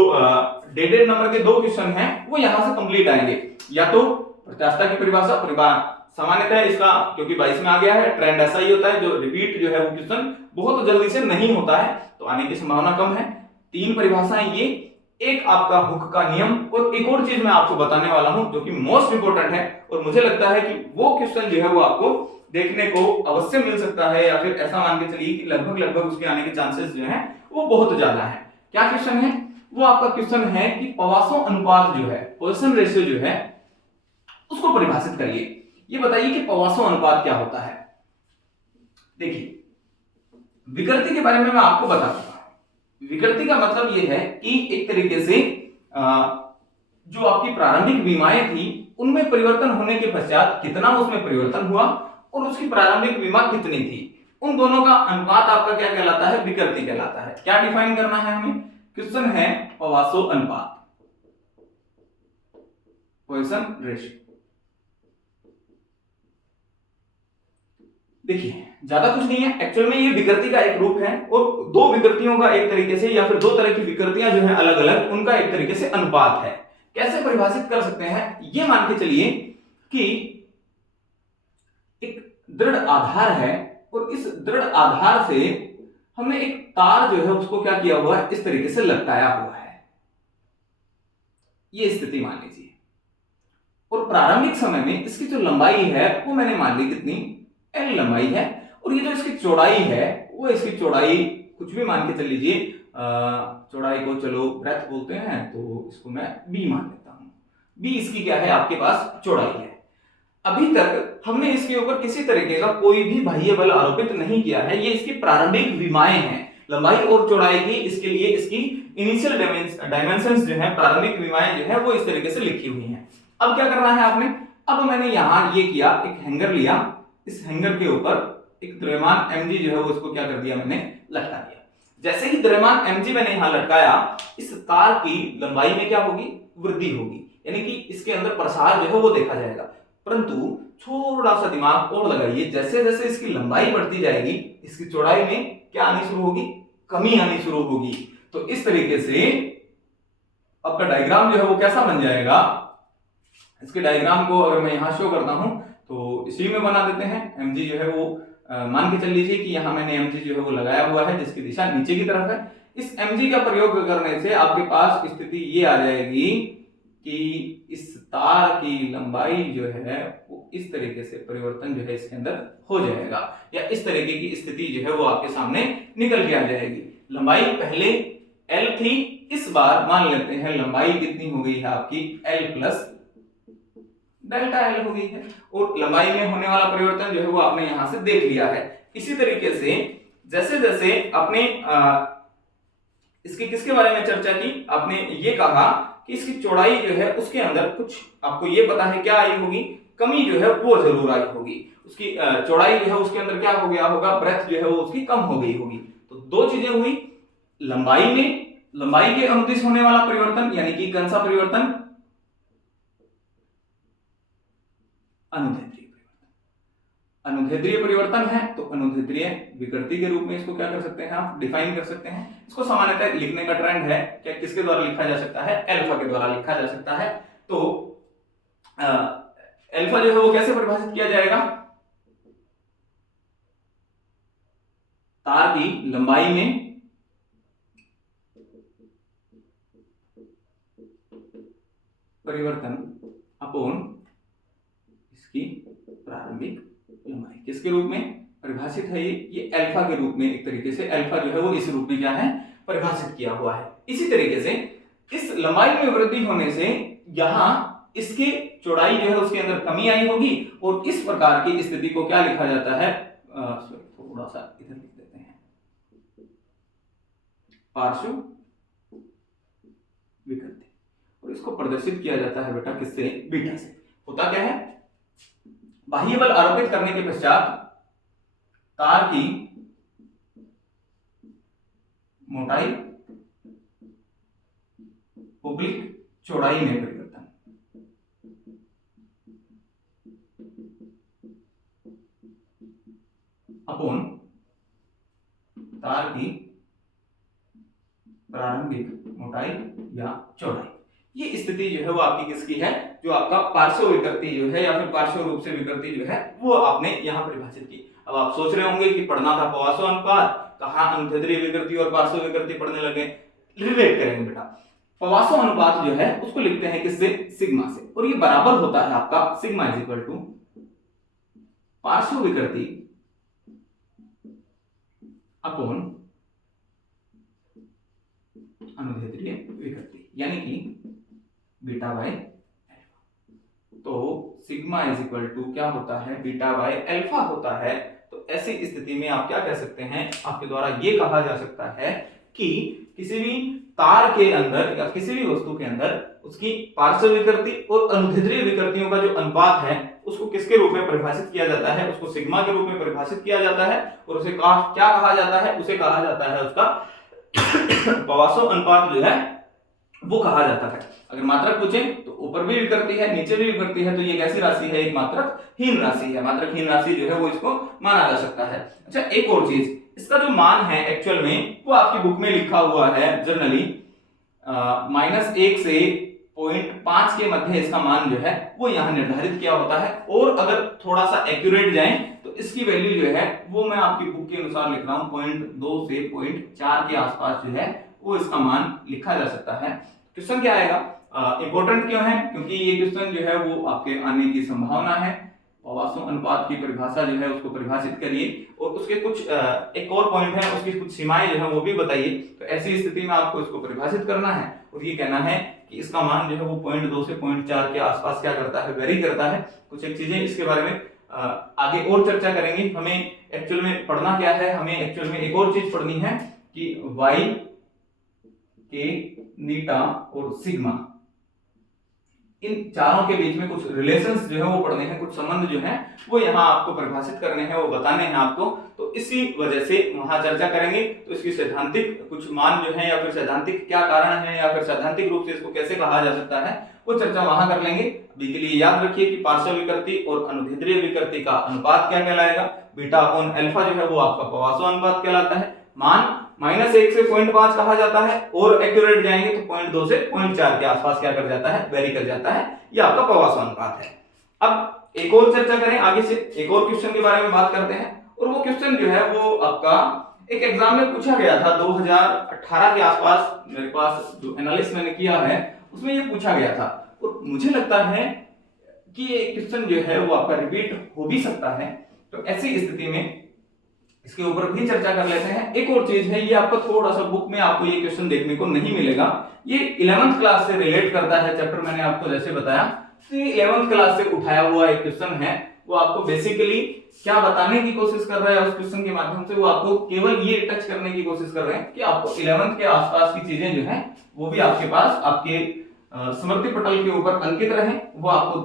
डेटेड नंबर के 2 क्वेश्चन हैं वो यहां से कंप्लीट आएंगे। या तो प्रत्यास्थता की परिभाषा, सामान्यतः इसका क्योंकि 22 में आ गया है, ट्रेंड ऐसा ही होता है, जो रिपीट जो है वो क्वेश्चन बहुत जल्दी से नहीं होता है, तो आने की संभावना कम है। 3 परिभाषाएं ये, एक आपका हुक का नियम, और एक और चीज मैं आपको बताने वाला हूं जो कि मोस्ट इंपोर्टेंट है, और मुझे लगता है कि वो क्वेश्चन जो है वो आपको देखने को अवश्य मिल सकता है, या फिर ऐसा मान के चलिए कि लगभग उसके आने के चांसेस जो है वो बहुत ज्यादा है। क्या क्वेश्चन है? वो आपका क्वेश्चन है कि पवासों अनुपात जो है, पोजीशन रेशियो जो है, उसको परिभाषित करिए। ये बताइए कि पवासों अनुपात क्या होता है। देखिए, विकृति के बारे में मैं आपको बता दूंगा। विकृति का मतलब यह है कि एक तरीके से जो आपकी प्रारंभिक विमाएं थी उनमें परिवर्तन होने के पश्चात कितना उसमें परिवर्तन हुआ और उसकी प्रारंभिक विमा कितनी थी, उन दोनों का अनुपात आपका क्या कहलाता है, विकृति कहलाता है। क्या डिफाइन करना है हमें, क्वेश्चन है पवासो अनुपात, पॉइसन रेशियो। देखिए ज्यादा कुछ नहीं है, एक्चुअल में ये विकृति का एक रूप है और दो विकृतियों का एक तरीके से या फिर दो तरह की विकृतियां जो है अलग अलग, उनका एक तरीके से अनुपात है। कैसे परिभाषित कर सकते हैं, ये मान के चलिए कि एक दृढ़ आधार है और इस दृढ़ आधार से हमने एक तार जो है उसको क्या किया हुआ है, इस तरीके से लटकाया हुआ है, ये स्थिति मान लीजिए। और प्रारंभिक समय में इसकी जो लंबाई है वो मैंने मान ली कितनी, L लंबाई है, और ये जो इसकी चौड़ाई है वो इसकी चौड़ाई कुछ भी मान के चल लीजिए, चौड़ाई को चलो ब्रेथ बोलते हैं तो इसको मैं B मान लेता हूं। B इसकी क्या है, आपके पास चौड़ाई है। अभी तक हमने इसके ऊपर किसी तरीके का कोई भी बाह्य बल आरोपित नहीं किया है, ये इसकी प्रारंभिक विमाएं हैं, लंबाई और चौड़ाई की इसके लिए इसकी इनिशियल डायमेंशंस जो है, प्रारंभिक विमाएं जो है वो इस तरीके से लिखी हुई हैं। अब क्या करना है आपने, अब मैंने यहां ये किया, एक हैंगर लिया, इस हैंगर के ऊपर एक द्रव्यमान mg जो है वो इसको क्या कर दिया, मैंने लटका दिया। जैसे ही द्रव्यमान mg मैंने यहां लटकाया, इस तार की लंबाई में क्या होगी, वृद्धि होगी, यानी कि इसके अंदर प्रसार जो है वो देखा जाएगा। परंतु थोड़ा सा दिमाग और लगाइए, जैसे जैसे इसकी लंबाई बढ़ती जाएगी, इसकी चौड़ाई में क्या आनी शुरू होगी, कमी आनी शुरू होगी। तो इस तरीके से आपका डायग्राम जो है वो कैसा बन जाएगा, इसके डायग्राम को अगर मैं यहां शो करता हूं तो इसी में बना देते हैं। mg जो है वो मान के चल लीजिए कि यहां मैंने mg जो है वो लगाया हुआ है, जिसकी दिशा नीचे की तरफ है। इस mg का प्रयोग करने से आपके पास स्थिति ये आ जाएगी कि इस तार की लंबाई जो है वो इस तरीके से परिवर्तन जो है इसके अंदर हो जाएगा, या इस तरीके की स्थिति जो है वो आपके सामने निकल के आ जाएगी। लंबाई पहले L थी, इस बार मान लेते हैं लंबाई कितनी हो गई है आपकी, L प्लस डेल्टा L हो गई है, और लंबाई में होने वाला परिवर्तन जो है वो आपने यहां से देख लिया है। इसी तरीके से जैसे जैसे आपने इसके किसके बारे में चर्चा की, आपने ये कहा कि इसकी चौड़ाई जो है उसके अंदर कुछ आपको ये पता है क्या आई होगी, कमी जो है वो जरूर आई होगी, उसकी चौड़ाई जो है उसके अंदर क्या हो गया होगा, ब्रेथ जो है वो उसकी कम हो गई होगी। तो दो चीजें हुई, लंबाई में, लंबाई के अनुदिश होने वाला परिवर्तन, यानी कि कौन सा परिवर्तन, अनुदैर्ध्य परिवर्तन। अनुदैर्ध्य परिवर्तन है तो अनुदैर्ध्य विकृति के रूप में इसको क्या कर सकते हैं, आप डिफाइन कर सकते हैं। इसको सामान्यतः लिखने का ट्रेंड है, क्या किसके द्वारा लिखा जा सकता है, अल्फा के द्वारा लिखा जा सकता है। तो अल्फा जो है वो कैसे परिभाषित किया जाएगा, तार की लंबाई में परिवर्तन अपॉन इसकी प्रारंभिक लंबाई, किसके रूप में परिभाषित है, ये अल्फा के रूप में, एक तरीके से अल्फा जो है वो इस रूप में क्या है, परिभाषित किया हुआ है। इसी तरीके से इस लंबाई में वृद्धि होने से यहां इसकी चौड़ाई जो है उसके अंदर कमी आई होगी, और इस प्रकार की स्थिति को क्या लिखा जाता है, थोड़ा सा इधर लिख देते हैं, पार्श्व विकृति, और इसको प्रदर्शित किया जाता है बेटा किससे, बीटा से। होता क्या है, बाह्य बल आरोपित करने के पश्चात तार की मोटाई ओब्लिक चौड़ाई में परिवर्तन, अपॉन तार की प्रारंभिक मोटाई या चौड़ाई। ये स्थिति जो है वो आपकी किसकी है, जो आपका पार्श्व विकृति जो है या फिर पार्श्व रूप से विकृति जो है वो आपने यहां परिभाषित की। अब आप सोच रहे होंगे कि पढ़ना था पवासो अनुपात, कहां अनुदैर्ध्य विकृति और पार्श्व विकृति पढ़ने लगे, रिलेट करेंगे बेटा। पवासो अनुपात जो है उसको लिखते हैं किससे, सिग्मा से, और ये बराबर होता है आपका सिग्मा इज इक्वल टू पार्श्व विकृति अपॉन अनुदैर्ध्य विकृति, यानी कि बीटा बाय अल्फा। तो सिग्मा इज इक्वल टू क्या होता है, बीटा बाय अल्फा होता है। तो ऐसी स्थिति में आप क्या कह सकते हैं, आपके द्वारा ये कहा जा सकता है कि किसी भी तार के अंदर या किसी भी वस्तु के अंदर उसकी पार्श्व विकृति और अनुदैर्ध्य विकृतियों का जो अनुपात है उसको किसके रूप में परिभाषित किया जाता है, उसको सिग्मा के रूप में परिभाषित किया जाता है। और उसे क्या कहा जाता है, उसे कहा जाता है उसका पवासो अनुपात जो है वो कहा जाता है। अगर मात्रक पूछे तो ऊपर भी विकृति है नीचे भी विकृति है, तो ये कैसी राशि है, एक मात्रकहीन राशि है। मात्रकहीन राशि जो है वो इसको माना जा सकता है। अच्छा, एक और चीज, इसका जो मान है एक्चुअल में वो आपकी बुक में लिखा हुआ है जनरली -1 से 0.5 के मध्य इसका मान जो है वो यहाँ निर्धारित किया होता है। और अगर थोड़ा सा एक्यूरेट जाएं तो इसकी वैल्यू जो है वो मैं आपकी बुक के अनुसार लिख रहा हूँ 0.2 से 0.4 के आसपास जो है वो इसका मान लिखा जा सकता है। क्वेश्चन क्या आएगा, इंपॉर्टेंट क्यों है, क्योंकि ये क्वेश्चन जो है वो आपके आने की संभावना है। पवासो अनुपात की परिभाषा जो है उसको परिभाषित करिए और उसके कुछ एक और पॉइंट है, उसकी कुछ सीमाएं जो है वो भी बताइए। तो ऐसी स्थिति में आपको इसको परिभाषित करना है और ये कहना है कि इसका मान जो है वो 0.2 से 0.4 के आसपास क्या करता है, वेरी करता है। कुछ एक चीजें इसके बारे में आगे और चर्चा करेंगे। हमें एक्चुअल में पढ़ना क्या है, हमें एक्चुअल में एक और चीज पढ़नी है कि y के नीटा और सिग्मा, इन चारों के बीच में कुछ रिलेशंस जो है वो पढ़ने हैं, कुछ संबंध जो है वो यहाँ आपको परिभाषित करने हैं, वो बताने हैं आपको। तो इसी वजह से वहां चर्चा करेंगे। तो इसकी सैद्धांतिक कुछ मान जो है या फिर सैद्धांतिक क्या कारण है या फिर सैद्धांतिक रूप से इसको कैसे कहा जा सकता है वो चर्चा वहां कर लेंगे। अभी के लिए याद रखिए कि पार्श्व विकृति और अनुदैर्ध्य विकृति का अनुपात क्या कहलाएगा, बीटा अपॉन अल्फा जो है वो आपका पवासो अनुपात कहलाता है। मान -1 से 0.5 कहा जाता है और एक्यूरेट जाएंगे तो 0.2 से 0.4 के आसपास क्या कर जाता है, वेरी कर जाता है। ये आपका पवासो अनुपात है। अब एक और चर्चा करें, आगे से एक और क्वेश्चन के बारे में बात करते हैं। और वो क्वेश्चन जो है वो आपका एक एग्जाम में पूछा गया था 2018 के आसपास, मेरे पास जो एनालिसिस मैंने किया है उसमें ये पूछा गया था। और मुझे लगता है कि ये क्वेश्चन जो है वो आपका रिपीट हो भी सकता है। तो ऐसी स्थिति में इसके ऊपर भी चर्चा कर लेते हैं। एक और चीज है, ये आपको थोड़ा सा बुक में आपको ये क्वेश्चन देखने को नहीं मिलेगा। ये 11th क्लास से रिलेट करता है चैप्टर, मैंने आपको जैसे बताया। तो ये 11th क्लास से उठाया हुआ एक क्वेश्चन है। वो आपको बेसिकली क्या बताने की कोशिश कर रहा है उस क्वेश्चन के माध्यम से, वो आपको केवल ये टच करने की कोशिश कर रहे हैं कि आपको 11th के आसपास की चीजें जो है वो भी आपके पास आपके स्मृति पटल के ऊपर अंकित रहे। वो आपको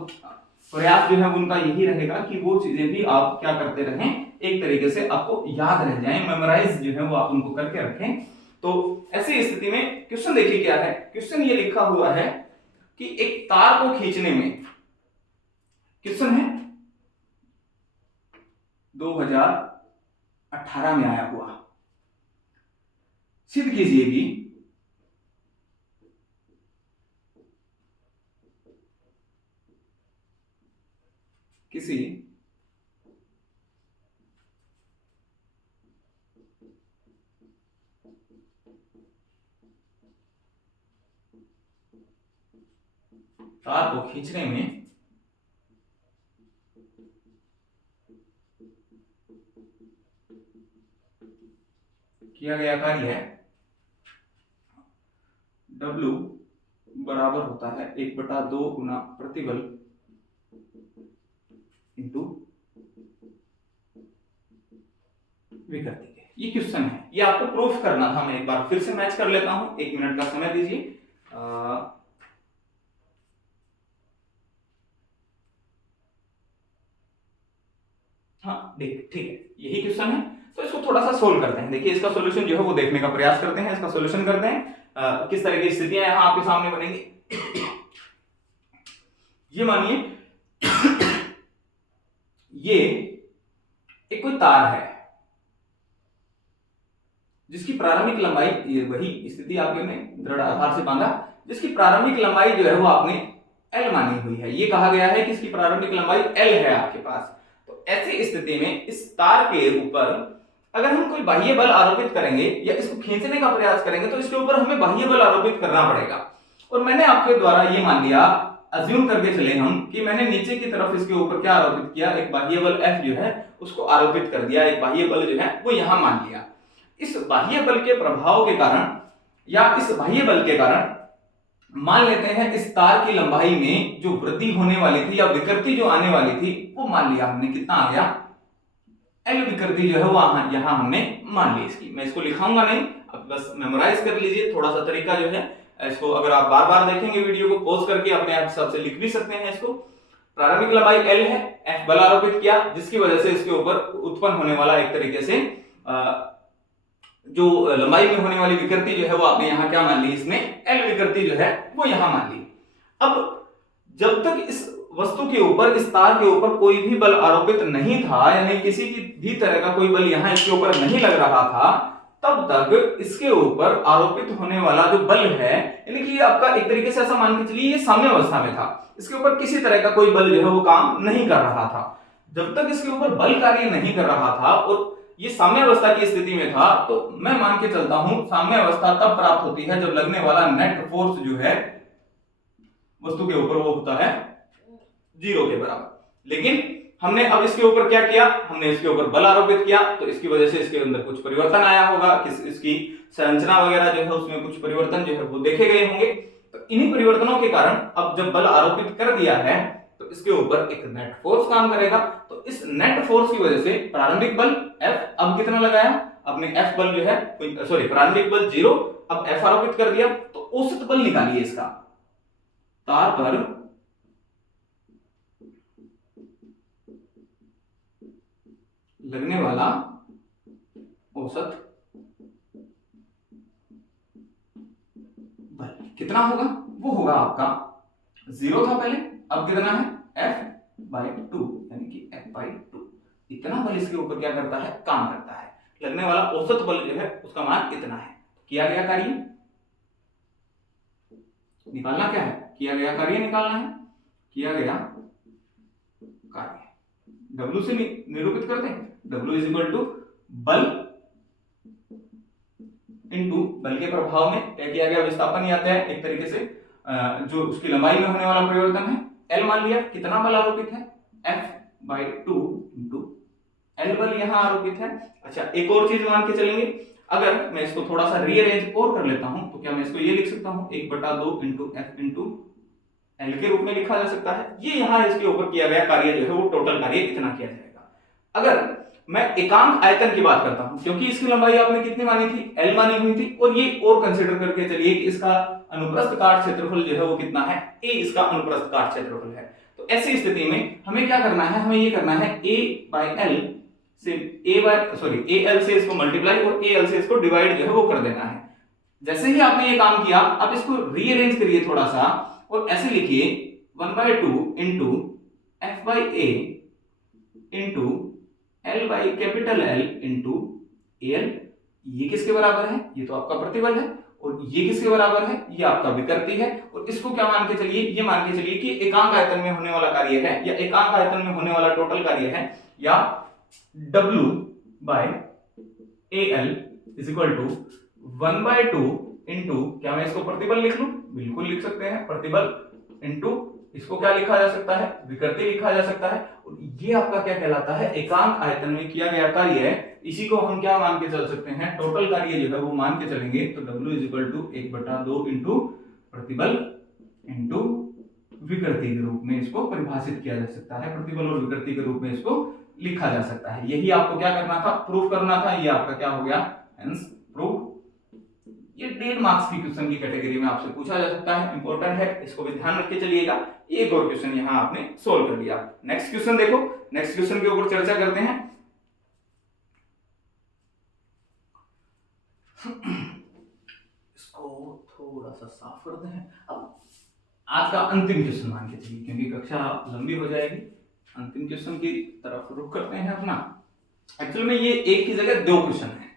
प्रयास जो है उनका यही रहेगा कि वो चीजें भी आप क्या करते रहें, एक तरीके से आपको याद रह जाएं, मेमोराइज जो है वो आप उनको करके रखें। तो ऐसी स्थिति में क्वेश्चन देखिए क्या है। क्वेश्चन ये लिखा हुआ है कि एक तार को खींचने में, क्वेश्चन है 2018 में आया हुआ, सिद्ध कीजिए कि किसी तार को खींचने में किया गया कार्य है W बराबर होता है 1/2 गुना प्रतिबल इंटू विकृति के। ये क्वेश्चन है, ये आपको प्रूफ करना था। मैं एक बार फिर से मैच कर लेता हूं, 1 मिनट का समय दीजिए। हाँ ठीक है, यही क्वेश्चन है। तो इसको थोड़ा सा सोल्व करते हैं। देखिए इसका सॉल्यूशन जो है वो देखने का प्रयास करते हैं, इसका सॉल्यूशन करते हैं। किस तरह की स्थितियां यहां आपके सामने बनेंगी। ये मानिए ये एक कोई तार है जिसकी प्रारंभिक लंबाई, ये वही स्थिति आपके ने दृढ़ आधार से बांधा, जिसकी प्रारंभिक लंबाई जो है वो आपने L मानी हुई है। ये कहा गया है कि इसकी प्रारंभिक लंबाई L है आपके पास। तो ऐसी स्थिति में इस तार के ऊपर अगर हम कोई बाह्य बल आरोपित करेंगे या इसको खींचने का प्रयास करेंगे तो इसके ऊपर हमें बाह्य बल आरोपित करना पड़ेगा। और मैंने आपके द्वारा ये मान लिया, अज्यूम करके चले हम कि मैंने नीचे की तरफ इसके ऊपर क्या आरोपित किया, एक बाह्य बल F जो है उसको आरोपित कर दिया, एक बाह्य बल जो है वो यहां मान लिया। इस बाह्य बल के प्रभाव के कारण या इस बाह्य बल के कारण मान लेते हैं इस तार की लंबाई में जो वृद्धि होने वाली थी या विकृति जो आने वाली थी वो मान लिया हमने, कितना आ गया L विकृति जो है वो यहां हमने मान ली। इसकी मैं इसको लिखाऊंगा नहीं, आप बस मेमोराइज कर लीजिए। थोड़ा सा तरीका जो है इसको अगर आप बार बार देखेंगे वीडियो को पॉज करके अपने आप हिसाब से लिख भी सकते हैं इसको। प्रारंभिक लंबाई L है, F बल आरोपित किया जिसकी वजह से इसके ऊपर उत्पन्न होने वाला एक तरीके से जो लंबाई में होने वाली विकृति जो है वो आपने यहाँ क्या मान ली, इसमें L विकृति जो है वो यहां मान ली। अब जब तक इस वस्तु के ऊपर, इस तार के ऊपर कोई भी बल आरोपित नहीं था, यानी किसी की भी तरह का कोई बल यहां इसके ऊपर नहीं लग रहा था, तब तक इसके ऊपर आरोपित होने वाला जो बल है, यानी कि आपका एक तरीके से ऐसा मान के चलिए ये साम्य अवस्था में था, इसके ऊपर किसी तरह का कोई बल जो है वो काम नहीं कर रहा था। जब तक इसके ऊपर बल कार्य नहीं कर रहा था और ये साम्य अवस्था की स्थिति में था, तो मैं मान के चलता हूं साम्य अवस्था तब प्राप्त होती है जब लगने वाला नेट फोर्स जो है वस्तु के ऊपर वो होता है 0 के बराबर। लेकिन हमने अब इसके ऊपर क्या किया, हमने इसके ऊपर बल आरोपित किया, तो इसकी वजह से इसके अंदर कुछ परिवर्तन आया होगा, इसकी संरचना वगैरह जो है उसमें कुछ परिवर्तन जो है वो देखे गए होंगे। तो इन्हीं परिवर्तनों के कारण अब जब बल आरोपित कर दिया है तो इसके ऊपर एक नेट फोर्स काम करेगा। तो इस नेट फोर्स की वजह से प्रारंभिक बल F अब कितना लगाया आपने, F बल जो है सॉरी प्रारंभिक बल 0, अब F आरोपित कर दिया, तो औसत बल निकालिए इसका, तार पर लगने वाला औसत बल कितना होगा, वो होगा आपका 0 था पहले, अब कितना है F/2 यानी कि F/2। इतना बल इसके ऊपर क्या करता है, काम करता है। लगने वाला औसत बल जो है उसका मान इतना है। किया गया कार्य निकालना क्या है, किया गया कार्य निकालना है, किया गया कार्य W से निरूपित करते हैं। W इज इक्वल टू बल इनटू बल के प्रभाव में क्या किया गया, विस्थापन ही आता है एक तरीके से, जो उसकी लंबाई में होने वाला परिवर्तन है L मान लिया, कितना बल आरोपित है F/2 इंटू L बल यहां आरोपित है। अच्छा एक और चीज मान के चलेंगे, अगर मैं इसको थोड़ा सा रीअरेंज और कर लेता हूं तो क्या मैं इसको ये लिख सकता हूं 1/2 इंटू F इंटू L के रूप में लिखा जा सकता है। ये यहां इसके ऊपर किया गया कार्य जो है वो टोटल कार्य इतना किया जाएगा। अगर मैं एकांक आयतन की बात करता हूं, क्योंकि इसकी लंबाई आपने कितनी मानी थी, L मानी हुई थी, और ये और कंसीडर करके चलिए कि इसका अनुप्रस्थ काट क्षेत्रफल जो है वो कितना है, A इसका अनुप्रस्थ काट क्षेत्रफल है। तो ऐसी स्थिति में हमें क्या करना है, हमें ये करना है A/L से AL से इसको मल्टीप्लाई और AL से इसको डिवाइड जो है वो कर देना है। जैसे ही आपने ये काम किया, अब इसको रीअरेंज करिए थोड़ा सा और ऐसे लिखिए 1/2 into F/A into L into AL। ये किसके बराबर है, ये तो आपका प्रतिबल है, और ये किसके बराबर है, ये आपका विकृति है। और इसको क्या मान के चलिए, ये मान के चलिए कि एकांक आयतन में होने वाला कार्य है, या एकांक आयतन में होने वाला टोटल कार्य है, या W/AL is equal to 1/2 into, क्या मैं इसको प्रतिबल लिख लूं, बिल्कुल लिख सकते हैं, प्रतिबल इंटू इसको क्या लिखा जा सकता है, विकृति लिखा जा सकता है। और ये आपका क्या कहलाता है, एकांक आयतन में किया गया कार्य है। इसी को हम क्या मान के चल सकते हैं, टोटल कार्य जो है वो मान के चलेंगे। तो W is equal to 1/2 into प्रतिबल इंटू विकृति के रूप में इसको परिभाषित किया जा सकता है, प्रतिबल और विकृति के रूप में इसको लिखा जा सकता है। यही आपको क्या करना था, प्रूफ करना था। ये आपका क्या हो गया, हेंस प्रूफ। ये 1.5 मार्क्स की क्वेश्चन की कैटेगरी में आपसे पूछा जा सकता है, इंपॉर्टेंट है, इसको भी ध्यान रख के चलिएगा। एक और क्वेश्चन यहां आपने सोल्व कर लिया। नेक्स्ट क्वेश्चन देखो, नेक्स्ट क्वेश्चन के ऊपर चर्चा करते हैं। इसको थोड़ा सा साफ करते हैं। अब आज का अंतिम क्वेश्चन मान के चलिए, क्योंकि कक्षा लंबी हो जाएगी, अंतिम क्वेश्चन की तरफ रुख करते हैं अपना। एक्चुअली में ये एक की जगह 2 क्वेश्चन है,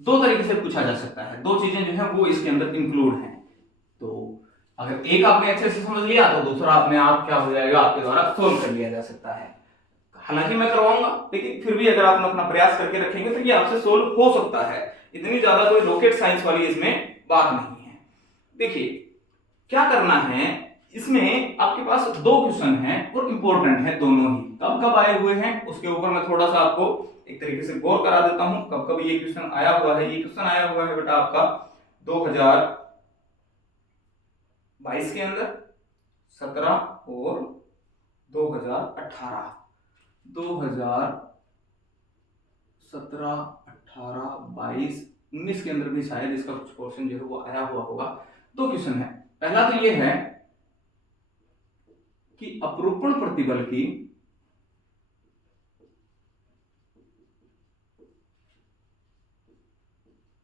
2 तरीके से पूछा जा सकता है, 2 चीजें जो है वो इसके अंदर इंक्लूड हैं। तो अगर एक आपने अच्छे से समझ लिया तो दूसरा अपने आप क्या हो जाएगा, आपके द्वारा सोल्व कर लिया जा सकता है। हालांकि मैं करवाऊंगा, लेकिन फिर भी अगर आप अपना प्रयास करके रखेंगे तो ये आपसे सोल्व हो सकता है। इतनी ज्यादा कोई रॉकेट साइंस वाली इसमें बात नहीं है। देखिए क्या करना है, इसमें आपके पास 2 क्वेश्चन हैं और इंपॉर्टेंट है दोनों ही। कब कब आए हुए हैं उसके ऊपर मैं थोड़ा सा आपको एक तरीके से गौर करा देता हूं। कब कब ये क्वेश्चन आया हुआ है, ये क्वेश्चन आया हुआ है बेटा आपका 2022 के अंदर, 17 और 2018, 2017, 18, 22 19 के अंदर भी शायद इसका कुछ पोर्शन जो है वो आया हुआ होगा। दो क्वेश्चन है। पहला तो ये है कि अपरूपण प्रतिबल की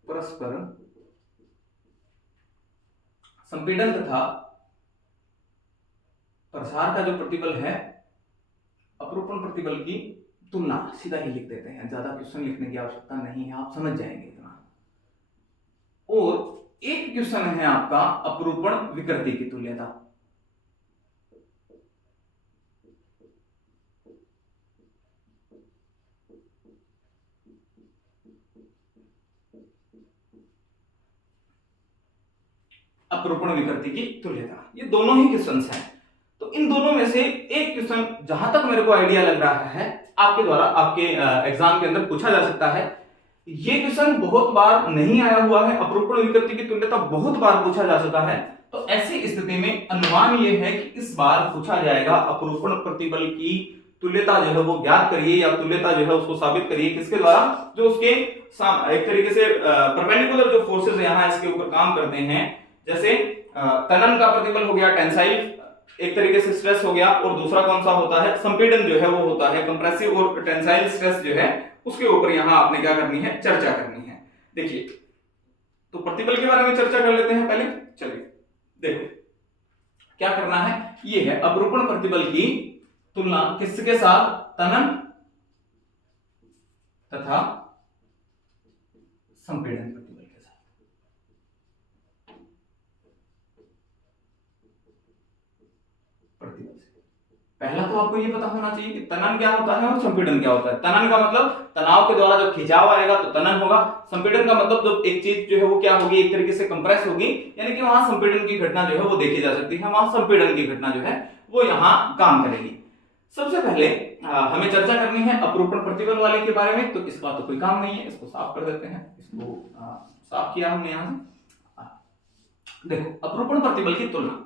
परस्पर संपीड़न तथा प्रसार का जो प्रतिबल है, अपरूपण प्रतिबल की तुलना, सीधा ही लिख देते हैं, ज्यादा क्वेश्चन लिखने की आवश्यकता नहीं है, आप समझ जाएंगे इतना। और एक क्वेश्चन है आपका अपरूपण विकृति की तुल्यता। अपरूपण विकृति की तुल्यता, ये दोनों ही क्वेश्चंस हैं। तो इन दोनों में से एक क्वेश्चन जहां तक मेरे को आइडिया लग रहा है आपके द्वारा आपके एग्जाम के अंदर पूछा जा सकता है। ये क्वेश्चन बहुत बार नहीं आया हुआ है, अपरूपण विकृति की तुल्यता बहुत बार पूछा जा चुका है। तो ऐसी स्थिति में अनुमान ये है कि इस बार पूछा जाएगा अपरूपण प्रतिबल की तुल्यता जो है वो ज्ञात करिए, या तुल्यता जो है उसको साबित करिए। किसके द्वारा? जो उसके एक तरीके से परपेंडिकुलर जो फोर्सेस यहाँ इसके ऊपर काम करते हैं, जैसे तनन का प्रतिबल हो गया, टेंसाइल एक तरीके से स्ट्रेस हो गया, और दूसरा कौन सा होता है? संपीड़न जो है वो होता है, कंप्रेसिव और टेंसाइल स्ट्रेस जो है उसके ऊपर यहां आपने क्या करनी है? चर्चा करनी है। देखिए, तो प्रतिबल के बारे में चर्चा कर लेते हैं पहले। चलिए देखो क्या करना है। ये है अपरूपण प्रतिबल की तुलना किसके साथ? तनन तथा संपीड़न प्रतिबल के साथ। प्रतिबल से पहला तो आपको ये पता होना चाहिए कि तनन क्या होता है और संपीड़न क्या होता है। तनन का मतलब तनाव के द्वारा जब खिंचाव आएगा तो तनन होगा। संपीड़न का मतलब जब एक चीज जो है वो क्या होगी? एक तरीके से कंप्रेस होगी, यानी कि वहां संपीड़न की घटना जो है वो देखी जा सकती है, वहां संपीड़न की घटना जो है वो यहाँ काम करेगी। सबसे पहले हमें चर्चा करनी है अपरूपण प्रतिबल वाले के बारे में, तो इसका तो कोई काम नहीं है, इसको साफ कर देते हैं। इसको साफ किया हमने यहां से। देखो अपरूपण प्रतिबल की तुलना,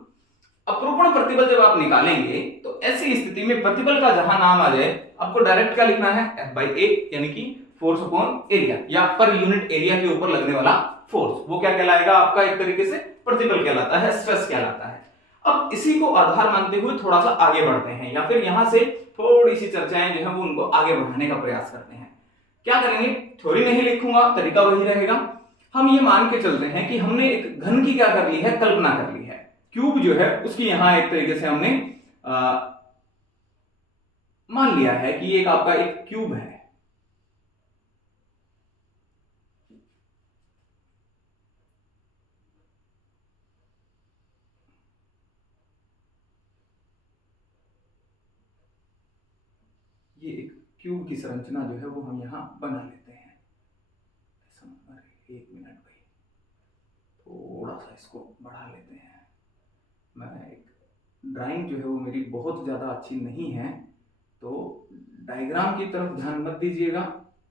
अपरूपण प्रतिबल जब आप निकालेंगे तो ऐसी स्थिति में प्रतिबल का जहां नाम आ जाए आपको डायरेक्ट क्या लिखना है? F/A, यानी कि फोर्स अपॉन एरिया, या पर यूनिट एरिया के ऊपर लगने वाला फोर्स, वो क्या कहलाएगा? आपका एक तरीके से प्रतिबल कहलाता है, स्ट्रेस कहलाता है। अब इसी को आधार मानते हुए थोड़ा सा आगे बढ़ते हैं, या फिर यहां से थोड़ी सी चर्चाएं जो है वो उनको आगे बढ़ाने का प्रयास करते हैं। क्या करेंगे? थ्योरी नहीं लिखूंगा, तरीका वही रहेगा। हम ये मान के चलते हैं कि हमने एक घन की क्या कर ली है? कल्पना कर ली है। क्यूब जो है उसकी यहां एक तरीके से हमने मान लिया है कि ये एक आपका एक क्यूब है। ये एक क्यूब की संरचना जो है वो हम यहां बना लेते हैं। एक मिनट भाई, थोड़ा सा इसको बढ़ा लेते हैं। मैं एक ड्राइंग जो है वो मेरी बहुत ज़्यादा अच्छी नहीं है, तो डायग्राम की तरफ ध्यान मत दीजिएगा।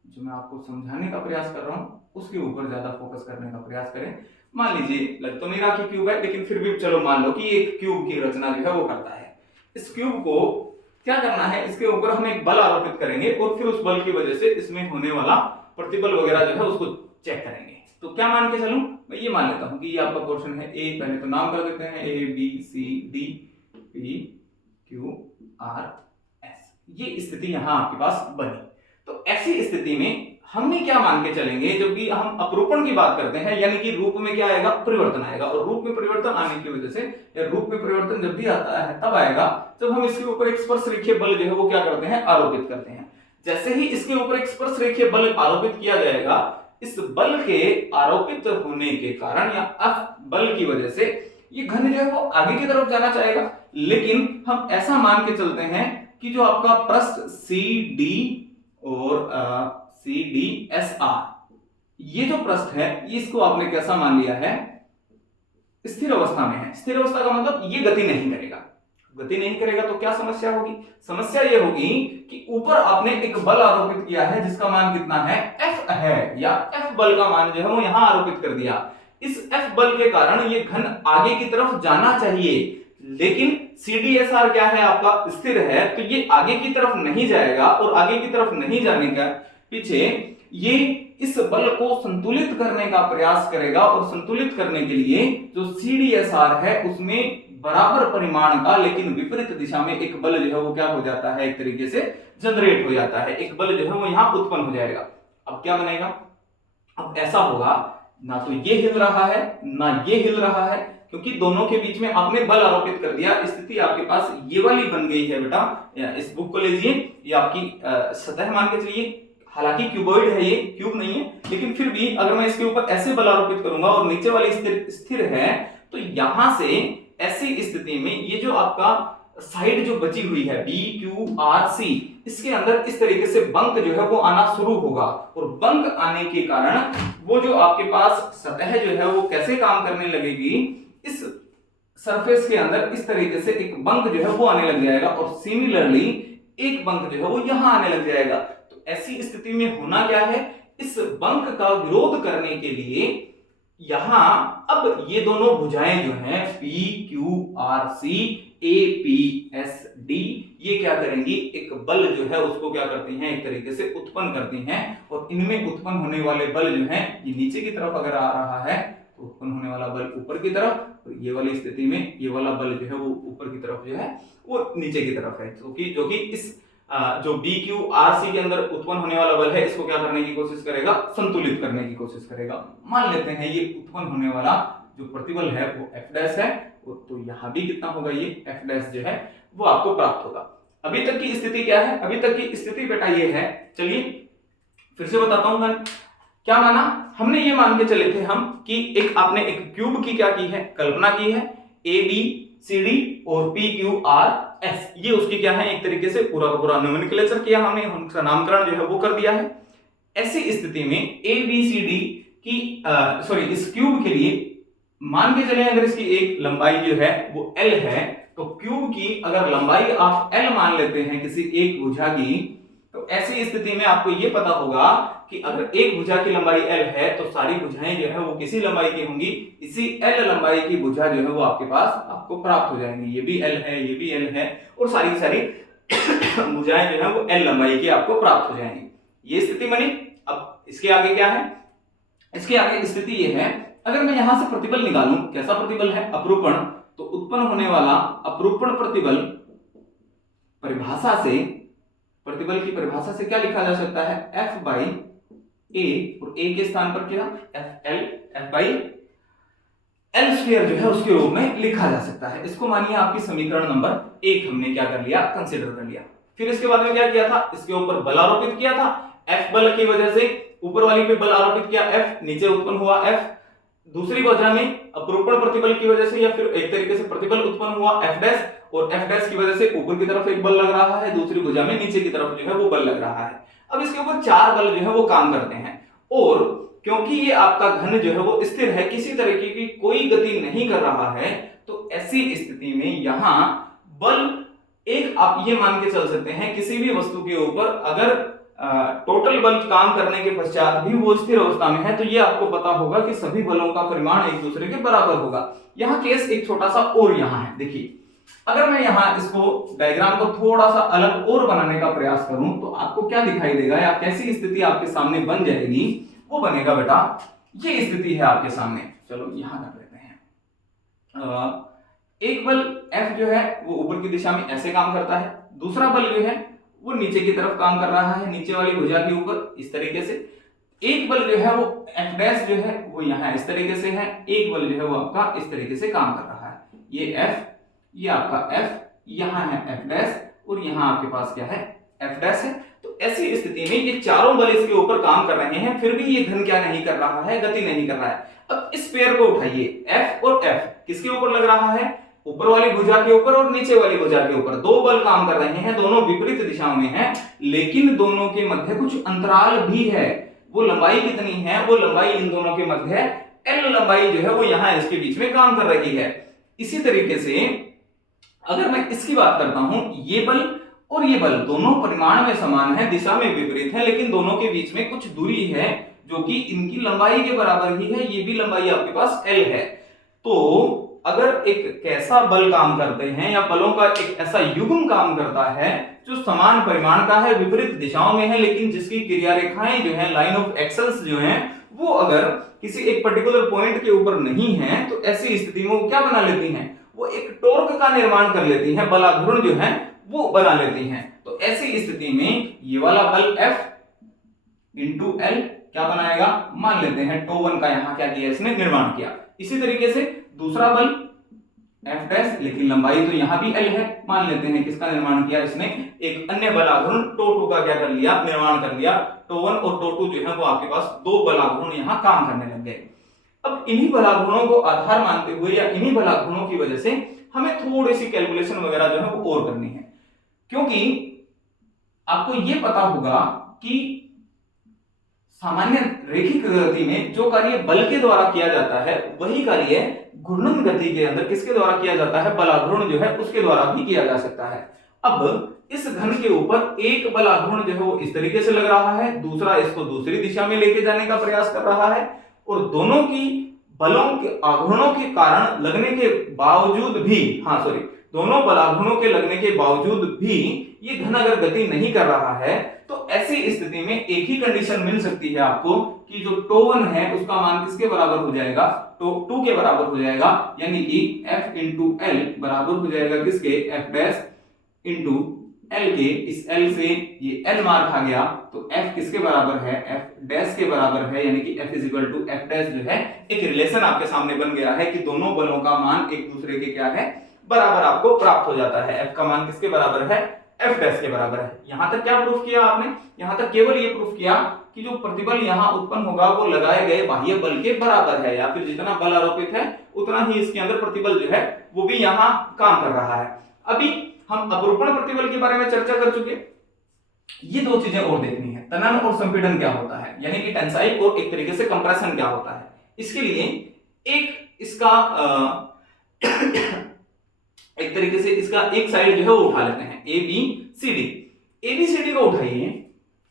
जो मैं आपको समझाने का प्रयास कर रहा हूँ उसके ऊपर ज़्यादा फोकस करने का प्रयास करें। मान लीजिए, लग तो नहीं रहा कि क्यूब है, लेकिन फिर भी चलो मान लो कि एक क्यूब की रचना जो है वो करता है। इस क्यूब को क्या करना है? इसके ऊपर हम एक बल आरोपित करेंगे और फिर उस बल की वजह से इसमें होने वाला प्रतिबल वगैरह जो है उसको चेक करेंगे। तो क्या मान के चलूं? मैं ये मान लेता हूं कि ये आपका पोर्शन है ए, पहले तो नाम कर देते हैं ABCD PQ RS। ये स्थिति यहां आपके पास बनी। तो ऐसी स्थिति में हमने क्या मान के चलेंगे? जब भी हम अपरूपण की बात करते हैं, यानी कि रूप में क्या आएगा? परिवर्तन आएगा। और रूप में परिवर्तन आने की वजह से, या रूप में परिवर्तन जब भी आता है तब आएगा जब हम इसके ऊपर एक स्पर्श रेखीय बल जो है वो क्या करते हैं? आरोपित करते हैं। जैसे ही इसके ऊपर एक स्पर्श रेखीय बल आरोपित किया जाएगा, इस बल के आरोपित होने के कारण या F बल की वजह से ये घन जो है वो आगे की तरफ जाना चाहेगा। लेकिन हम ऐसा मान के चलते हैं कि जो आपका पृष्ठ CD और CDSR, ये जो पृष्ठ है इसको आपने कैसा मान लिया है? स्थिर अवस्था में है। स्थिर अवस्था का मतलब ये गति नहीं करेगा। गति नहीं करेगा तो क्या समस्या होगी? समस्या ये होगी कि ऊपर आपने एक बल आरोपित किया है जिसका मान कितना है? F है, या F बल का मान जो है वो यहां आरोपित कर दिया। इस F बल के कारण ये घन आगे की तरफ जाना चाहिए, लेकिन CDSR क्या है? आपका स्थिर है, तो ये आगे की तरफ नहीं जाएगा। और आगे की तरफ नहीं जाने का पीछे ये इस बल को संतुलित करने का प्रयास करेगा और संतुलित करने के लिए जो CDSR है उसमें बराबर परिमाण का लेकिन विपरीत दिशा में एक बल जो है वो क्या हो जाता है, एक तरीके से जनरेट हो जाता है, एक बल जो है वो यहां उत्पन्न हो जाएगा। अब क्या बनेगा, अब ऐसा होगा ना तो ये हिल रहा है ना ये हिल रहा है, क्योंकि दोनों के बीच में आपने बल आरोपित कर दिया। स्थिति आपके पास ये वाली बन गई है बेटा। इस बुक को लीजिए, ये आपकी सतह मान के चलिए, हालांकि क्यूबॉइड है, ये क्यूब नहीं है, लेकिन फिर भी अगर मैं इसके ऊपर ऐसे बल आरोपित करूंगा और नीचे वाली स्थिर है, तो यहां से ऐसी स्थिति में ये जो आपका साइड जो बची हुई है BQRC, इसके अंदर इस तरीके से बंक जो है वो आना शुरू होगा, और बंक आने के कारण वो जो आपके पास सतह जो है वो कैसे काम करने लगेगी, इस सरफेस के अंदर इस तरीके से एक बंक जो है वो आने लग जाएगा, और सिमिलरली एक बंक जो है वो यहां आने लग जाएगा। तो ऐसी स्थिति में होना क्या है, इस बंक का विरोध करने के लिए यहां अब ये दोनों भुजाएं जो हैं PQRC APSD, ये क्या करेंगी, एक बल जो है उसको क्या करती हैं, एक तरीके से उत्पन्न करती हैं, और इनमें उत्पन्न होने वाले बल जो हैं ये नीचे की तरफ अगर आ रहा है तो उत्पन्न होने वाला बल ऊपर की तरफ, तो ये वाली स्थिति में ये वाला बल जो है वो ऊपर की तरफ जो है वो नीचे की तरफ है, जो कि इस जो BQRC के अंदर उत्पन्न होने वाला बल है इसको क्या करने की कोशिश करेगा, संतुलित करने की कोशिश करेगा। मान लेते हैं ये उत्पन्न होने वाला जो प्रतिबल है वो F' है, तो यहां भी कितना होगा, ये F' जो है वो आपको प्राप्त होगा। अभी तक की स्थिति क्या है, अभी तक की स्थिति बेटा ये है, चलिए फिर से बताता हूं। क्या माना हमने, ये मान के चले थे हम कि आपने एक क्यूब की क्या की है, कल्पना की है, ABCD और PQRS, ये उसकी क्या है, एक तरीके से पूरा पूरा नोमेनक्लेचर किया हमने, उनका नामकरण जो है वो कर दिया है। ऐसी स्थिति में ABCD की इस क्यूब के लिए मान के चले अगर इसकी एक लंबाई जो है वो L है, तो क्यूब की अगर लंबाई आप L मान लेते हैं किसी एक भुजा की, तो ऐसी स्थिति में आपको ये पता होगा कि अगर एक भुजा की लंबाई L है तो सारी भुजाएं जो है वो किसी लंबाई की होंगी, इसी L लंबाई की भुजा जो है वो आपके पास आपको प्राप्त हो जाएंगी। ये भी L है, ये भी L है, और सारी सारी भुजाएं जो है वो L लंबाई की आपको प्राप्त हो जाएंगी। ये स्थिति बनी। अब इसके आगे क्या है, इसके आगे स्थिति ये है, अगर मैं यहां से प्रतिबल निकालूं, कैसा प्रतिबल है, अपरूपण, तो उत्पन्न होने वाला अपरूपण प्रतिबल परिभाषा से, प्रतिबल की परिभाषा से क्या लिखा जा सकता है, F बाई A, और A के स्थान पर क्या, F बाई L स्क्वायर जो है उसके रूप में लिखा जा सकता है। इसको मानिए आपकी समीकरण नंबर 1 हमने क्या कर लिया, कंसीडर कर लिया। फिर इसके बाद में क्या किया था, इसके ऊपर बल आरोपित किया था, F बल की वजह से ऊपर वाली पे बल आरोपित किया F, नीचे उत्पन्न हुआ F, दूसरी भुजा में अपरूपण प्रतिबल की वजह से या फिर एक तरीके से प्रतिबल उत्पन्न हुआ F', और F' की वजह से ऊपर की तरफ एक बल लग रहा है, दूसरी भुजा में नीचे की तरफ जो है वो बल लग रहा है। अब इसके ऊपर 4 बल जो है वो काम करते हैं, और क्योंकि ये आपका घन जो है वो स्थिर है, किसी तरीके की कोई गति नहीं कर रहा है, तो ऐसी स्थिति में यहां बल एक आप ये मान के चल सकते हैं, किसी भी वस्तु के ऊपर अगर टोटल बल काम करने के पश्चात भी वो स्थिर अवस्था में है, तो ये आपको पता होगा कि सभी बलों का परिमाण एक दूसरे के बराबर होगा। यहाँ केस एक छोटा सा और यहाँ है, देखिए अगर मैं यहाँ इसको डायग्राम को थोड़ा सा अलग और बनाने का प्रयास करूं तो आपको क्या दिखाई देगा, या कैसी स्थिति आपके सामने बन जाएगी, वो बनेगा बेटा ये स्थिति है आपके सामने। चलो यहां कर लेते हैं। एक बल F जो है वो ऊपर की दिशा में ऐसे काम करता है, दूसरा बल जो है वो नीचे की तरफ काम कर रहा है, नीचे वाली भुजा के ऊपर इस तरीके से। एक बल जो है वो F' जो है वो यहाँ इस तरीके से है, एक बल जो है वो आपका इस तरीके से काम कर रहा है। ये F, ये आपका F, यहाँ है F', और यहाँ आपके पास क्या है, F' है। तो ऐसी स्थिति में ये चारों बल इसके ऊपर काम कर रहे हैं, फिर भी ये घन क्या नहीं कर रहा है, गति नहीं कर रहा है। अब इस पेयर को उठाइए, F और F किसके ऊपर लग रहा है, ऊपर वाली भुजा के ऊपर और नीचे वाली भुजा के ऊपर। दो बल काम कर रहे हैं, दोनों विपरीत दिशाओं में हैं, लेकिन दोनों के मध्य कुछ अंतराल भी है। वो लंबाई कितनी है, वो लंबाई इन दोनों के मध्य है, L लंबाई जो है वो यहाँ इसके बीच में काम कर रही है। इसी तरीके से अगर मैं इसकी बात करता हूं, ये बल और ये बल दोनों परिमाण में समान है, दिशा में विपरीत है, लेकिन दोनों के बीच में कुछ दूरी है जो कि इनकी लंबाई के बराबर ही है। ये भी लंबाई आपके पास L है। तो अगर एक कैसा बल काम करते हैं या बलों का एक ऐसा युग्म काम करता है जो समान परिमाण का है, विपरीत दिशाओं में है, लेकिन जिसकी क्रिया रेखाएं जो है, लाइन ऑफ एक्सेल्स जो हैं, वो अगर किसी एक पर्टिकुलर पॉइंट के ऊपर नहीं है तो ऐसी स्थिति में वो क्या बना लेती हैं, वो एक टॉर्क का निर्माण कर लेती हैं, बलाघूर्ण जो है वो बना लेती हैं। तो ऐसी स्थिति में ये वाला बल F इंटू L क्या बनाएगा, मान लेते हैं टो1 का यहां क्या किया, इसने निर्माण किया। इसी तरीके से दूसरा बल F डैश, लेकिन लंबाई तो यहां भी L है, मान लेते हैं किसका निर्माण किया, इसने एक अन्य बलाघूर्ण टो2 का क्या कर लिया, निर्माण कर लिया। टो1 और टो2 जो है वो आपके पास दो बलाघूर्ण यहां काम करने लग गए। अब इन्हीं बलाघूर्णों को आधार मानते हुए या इन्हीं बलाघूर्णों की वजह से हमें थोड़ी सी कैलकुलेशन वगैरह जो है वो और करनी है, क्योंकि आपको यह पता होगा कि सामान्य रैखिक गति में जो कार्य बल के द्वारा किया जाता है वही कार्य घूर्णन गति के अंदर किसके द्वारा किया जाता है, बलाघूर्ण जो है उसके द्वारा भी किया जा सकता है। अब इस घन के ऊपर एक बलाघूर्ण जो है वो इस तरीके से लग रहा है, दूसरा इसको दूसरी दिशा में लेके जाने का प्रयास कर रहा है, और दोनों की बलों के आघूर्णों के कारण लगने के बावजूद भी, दोनों बलाघूर्णों के लगने के बावजूद भी ये घन अगर गति नहीं कर रहा है तो ऐसी स्थिति में एक ही कंडीशन मिल सकती है आपको कि जो टो1 है उसका मान किसके बराबर हो जाएगा, टो2 के बराबर हो जाएगा, यानी कि F इंटू एल बराबर हो जाएगा किसके, F डैश इंटू L के। इस L से ये L मार खा गया तो F किसके बराबर है, F डैश के बराबर है, यानी कि F is equal to F dash जो है एक रिलेशन आपके सामने बन गया है कि दोनों बलों का मान एक दूसरे के क्या है, बराबर आपको प्राप्त हो जाता है। F का मान किसके बराबर है, F डैश के बराबर है। यहां तक क्या प्रूफ किया आपने, यहां तक केवल ये प्रूफ किया कि जो प्रतिबल यहां उत्पन्न होगा वो लगाए गए बाह्य बल के बराबर है, या फिर जितना बल आरोपित है उतना ही इसके अंदर प्रतिबल जो है वो भी यहां काम कर रहा है। अभी हम अपरूपण प्रतिबल के बारे में चर्चा कर चुके, ये दो चीजें और देखनी है, तनन और संपीड़न क्या होता है, यानी कि टेंसाइल और एक तरीके से कंप्रेशन क्या होता है। इसके लिए एक इसका एक तरीके से इसका एक साइड जो है वो उठा लेते हैं, ABCD। ABCD को उठाइए,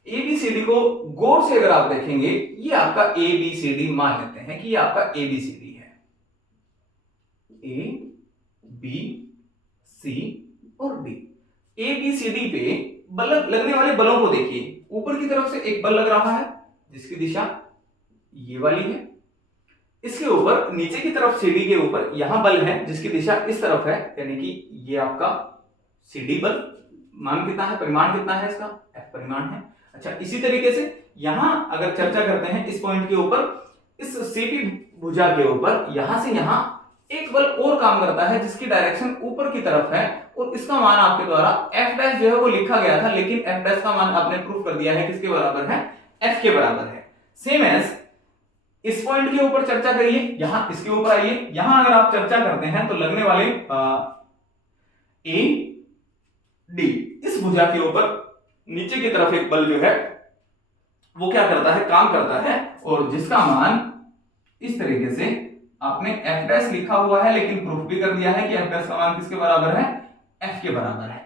ABCD को गौर से अगर आप देखेंगे ये आपका ABCD मान लेते हैं कि ये आपका ABCD है, A B C और D। ABCD पे बल लगने वाले बलों को देखिए, ऊपर की तरफ से एक बल लग रहा है जिसकी दिशा ये वाली है, इसके ऊपर नीचे की तरफ CD के ऊपर यहां बल है जिसकी दिशा इस तरफ है, यानी कि ये आपका CD बल। मान कितना है, परिमाण कितना है इसका, F परिमाण है। अच्छा, इसी तरीके से यहां अगर चर्चा करते हैं इस पॉइंट के ऊपर, इस CP भुजा के ऊपर यहां से यहां एक बल और काम करता है जिसकी डायरेक्शन ऊपर की तरफ है, और इसका मान आपके द्वारा F डैश जो है वो लिखा गया था, लेकिन F डैश का मान आपने प्रूफ कर दिया है किसके बराबर है, F के बराबर है। सेम एज इस पॉइंट के ऊपर चर्चा करिए, यहां इसके ऊपर आइए, यहां अगर आप चर्चा करते हैं तो लगने वाले AD इस भुजा के ऊपर नीचे की तरफ एक बल जो है वो क्या करता है, काम करता है, और जिसका मान इस तरीके से आपने F डैश लिखा हुआ है, लेकिन प्रूफ भी कर दिया है कि F डैश का मान किसके बराबर है, F के बराबर है।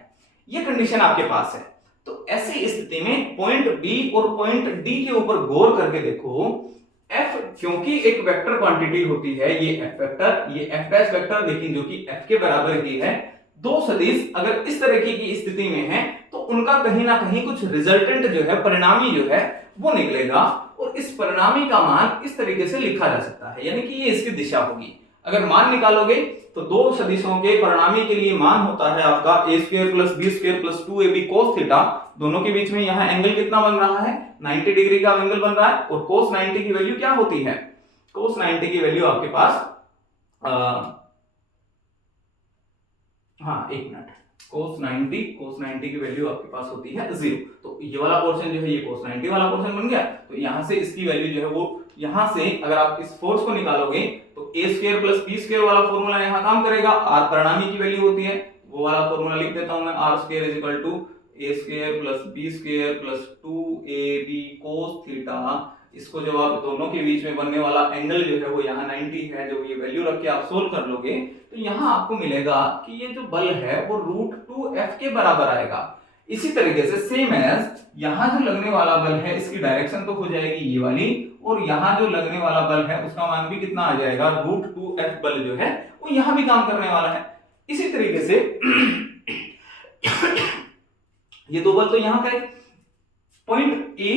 ये कंडीशन आपके पास है। तो ऐसी स्थिति में पॉइंट B और पॉइंट D के ऊपर गौर करके देखो, F क्योंकि एक वेक्टर क्वांटिटी होती है, ये F वेक्टर, ये F डैश वेक्टर, लेकिन जो कि F के बराबर ही है। दो सदिश अगर इस तरह की स्थिति में है तो उनका कहीं ना कहीं कुछ रिजल्टेंट जो है, परिणामी जो है वो निकलेगा, और इस परिणामी का मान इस तरीके से लिखा जा सकता है, यानी कि ये इसकी दिशा होगी। अगर मान निकालोगे तो दो सदिशों के परिणामी के लिए मान होता है आपका a square plus b square plus 2ab cos theta. दोनों के बीच में यहाँ एंगल कितना बन रहा है, 90 डिग्री का एंगल बन रहा है, और cos 90 की वैल्यू क्या होती है, cos 90 की वैल्यू आपके पास एक मिनट, cos 90 की वैल्यू आपके पास होती है 0। तो ये वाला पोर्शन जो है ये cos 90 वाला पोर्शन बन गया। तो यहां से इसकी वैल्यू जो है वो, यहां से अगर आप इस फोर्स को निकालोगे तो a square plus b square वाला फॉर्मूला यहां काम करेगा, r परिणामी की वैल्यू होती है, वो वाला फॉर्मूला लिख देता हूं मैं, r square is equal to a square plus b square plus 2ab cos theta. इसको जब आप दोनों के बीच में बनने वाला एंगल जो है वो यहाँ 90 है, जब ये वैल्यू रख के आप सोल्व कर लोगे तो यहाँ आपको मिलेगा कि ये जो बल है वो √2f के बराबर आएगा। इसी तरीके से सेम एज यहाँ जो लगने वाला बल है इसकी डायरेक्शन तो हो जाएगी ये वाली, और यहाँ जो लगने वाला बल है उसका मान भी कितना आ जाएगा, √2 √2f बल जो है वो यहां भी काम करने वाला है। इसी तरीके से ये दो बल तो यहां का पॉइंट ए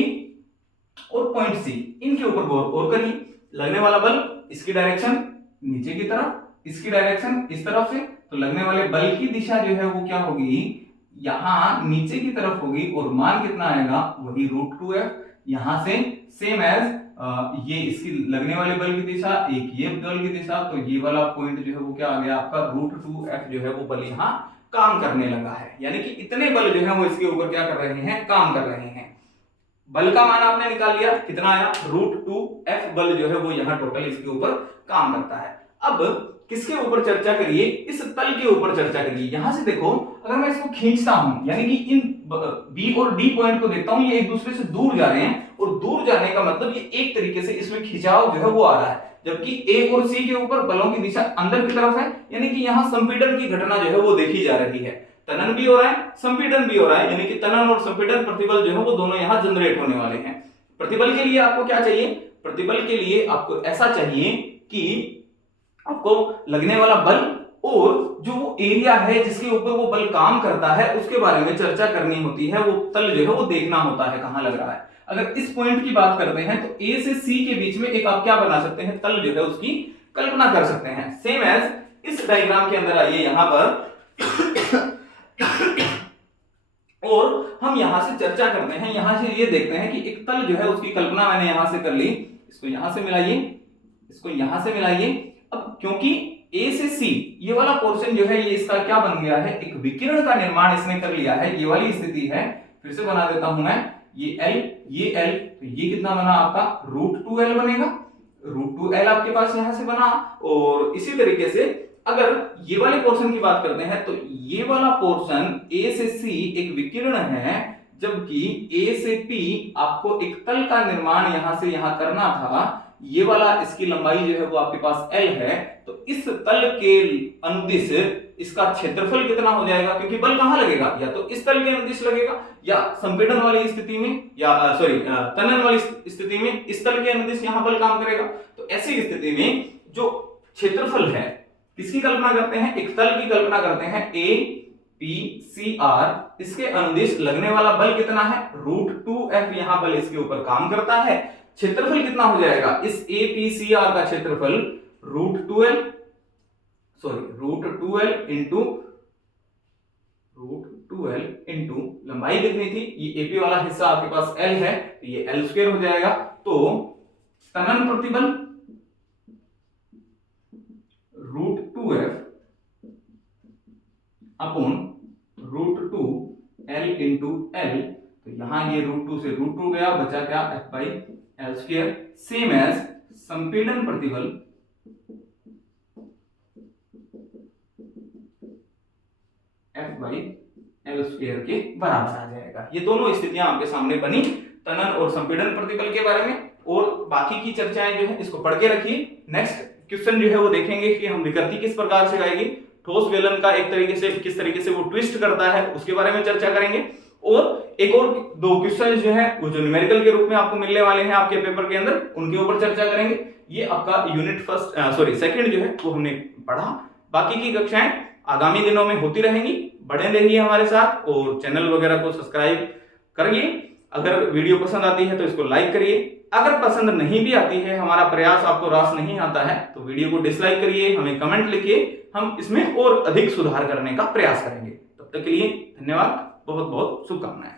और पॉइंट सी, इनके ऊपर गौर करिए। लगने वाला बल इसकी डायरेक्शन नीचे की तरफ, इसकी डायरेक्शन इस तरफ से, तो लगने वाले बल की दिशा जो है वो क्या होगी, यहां नीचे की तरफ होगी और मान कितना आएगा, वही √2f। यहां से सेम एज ये इसकी लगने वाले बल की दिशा, एक ये बल की दिशा, तो ये वाला पॉइंट जो है वो क्या आ गया आपका, √2f जो है वो बल यहां काम करने लगा है। यानी कि इतने बल जो है वो इसके ऊपर क्या कर रहे हैं, काम कर रहे हैं। बल का मान आपने निकाल लिया, कितना आया, √2f बल जो है वो यहाँ टोटल इसके ऊपर काम करता है। अब किसके ऊपर चर्चा करिए, इस तल के ऊपर चर्चा करिए। यहां से देखो, अगर मैं इसको खींचता हूं, यानी कि इन B और D पॉइंट को देखता हूं, ये एक दूसरे से दूर जा रहे हैं, और दूर जाने का मतलब ये एक तरीके से इसमें खिंचाव जो है वो आ रहा है, जबकि A और C के ऊपर बलों की दिशा अंदर की तरफ है, यानी कि यहाँ संपीड़न की घटना जो है वो देखी जा रही है। तनन भी हो रहा है, संपीड़न भी हो रहा है, यानी कि तनन और संपीड़न प्रतिबल जो है वो दोनों यहाँ जनरेट होने वाले हैं। प्रतिबल के लिए आपको क्या चाहिए, प्रतिबल के लिए आपको ऐसा चाहिए कि आपको लगने वाला बल और जो वो एरिया है जिसके ऊपर वो बल काम करता है उसके बारे में चर्चा करनी होती है। वो तल जो है वो देखना होता है कहां लग रहा है। अगर इस पॉइंट की बात करते हैं तो A से C के बीच में एक आप क्या बना सकते हैं, तल जो है उसकी कल्पना कर सकते हैं। सेम एज इस डायग्राम के अंदर आइए यहां पर और हम यहां से चर्चा करते हैं। यहां से ये देखते हैं कि एक तल जो है उसकी कल्पना मैंने यहां से कर ली। इसको यहां से मिलाइए, इसको यहां से मिलाइए। अब क्योंकि A से C ये वाला पोर्शन जो है ये इसका क्या बन गया है, एक विकिरण का निर्माण इसने कर लिया है, ये वाली स्थिति है। फिर से बना देता हूं मैं, ये L, ये L, तो ये कितना बना आपका, √2L बनेगा। √2L आपके पास यहां से बना। और इसी तरीके से अगर ये वाले पोर्शन की बात करते हैं तो ये वाला पोर्शन A से C एक विकिरण है, जबकि A से P आपको एक तल का निर्माण यहां से यहां करना था। ये वाला इसकी लंबाई जो है वो आपके पास L है, तो इस तल के अनुदिश इसका क्षेत्रफल कितना हो जाएगा, क्योंकि बल कहां लगेगा, या तो इस तल के अनुदिश लगेगा, या संपीड़न वाली स्थिति में, या तनन वाली स्थिति में इस तल के अनुदिश यहां बल काम करेगा। तो ऐसी स्थिति में जो क्षेत्रफल है किसकी कल्पना करते हैं, एक तल की कल्पना करते हैं, APCR, इसके अनुदिश लगने वाला बल कितना है, √2f यहां बल इसके ऊपर काम करता है। क्षेत्रफल कितना हो जाएगा, इस APCR का क्षेत्रफल √2L इंटू लंबाई कितनी थी, ये AP वाला हिस्सा आपके पास L है, तो ये L² हो जाएगा। तो तनन प्रतिबल √2f upon √2L into L, तो यहां ये √2 से √2 गया, बचा क्या, f/L²। सेम एज संपीड़न प्रतिबल f/L² के बराबर आ जाएगा। ये दोनों स्थितियां आपके सामने बनी तनन और संपीड़न प्रतिबल के बारे में। और बाकी की चर्चाएं जो है इसको पढ़ के रखिए। नेक्स्ट क्वेश्चन जो है वो देखेंगे कि हम विकृति किस प्रकार से आएगी, ठोस बेलन का एक तरीके से किस तरीके से वो ट्विस्ट करता है उसके बारे में चर्चा करेंगे। और एक और दो क्वेश्चन जो है वो जो न्यूमेरिकल के रूप में आपको मिलने वाले हैं आपके पेपर के अंदर, उनके ऊपर चर्चा करेंगे। ये आपका यूनिट सेकंड जो है वो हमने पढ़ा। बाकी की कक्षाएं आगामी दिनों में होती रहेंगी। बने रहिए हमारे साथ और चैनल वगैरह को सब्सक्राइब करिए। अगर वीडियो पसंद आती है तो इसको लाइक करिए। अगर पसंद नहीं भी आती है, हमारा प्रयास आपको रास नहीं आता है, तो वीडियो को डिसलाइक करिए, हमें कमेंट लिखिए, हम इसमें और अधिक सुधार करने का प्रयास करेंगे। तब तक के लिए धन्यवाद, बहुत बहुत शुभकामनाएं।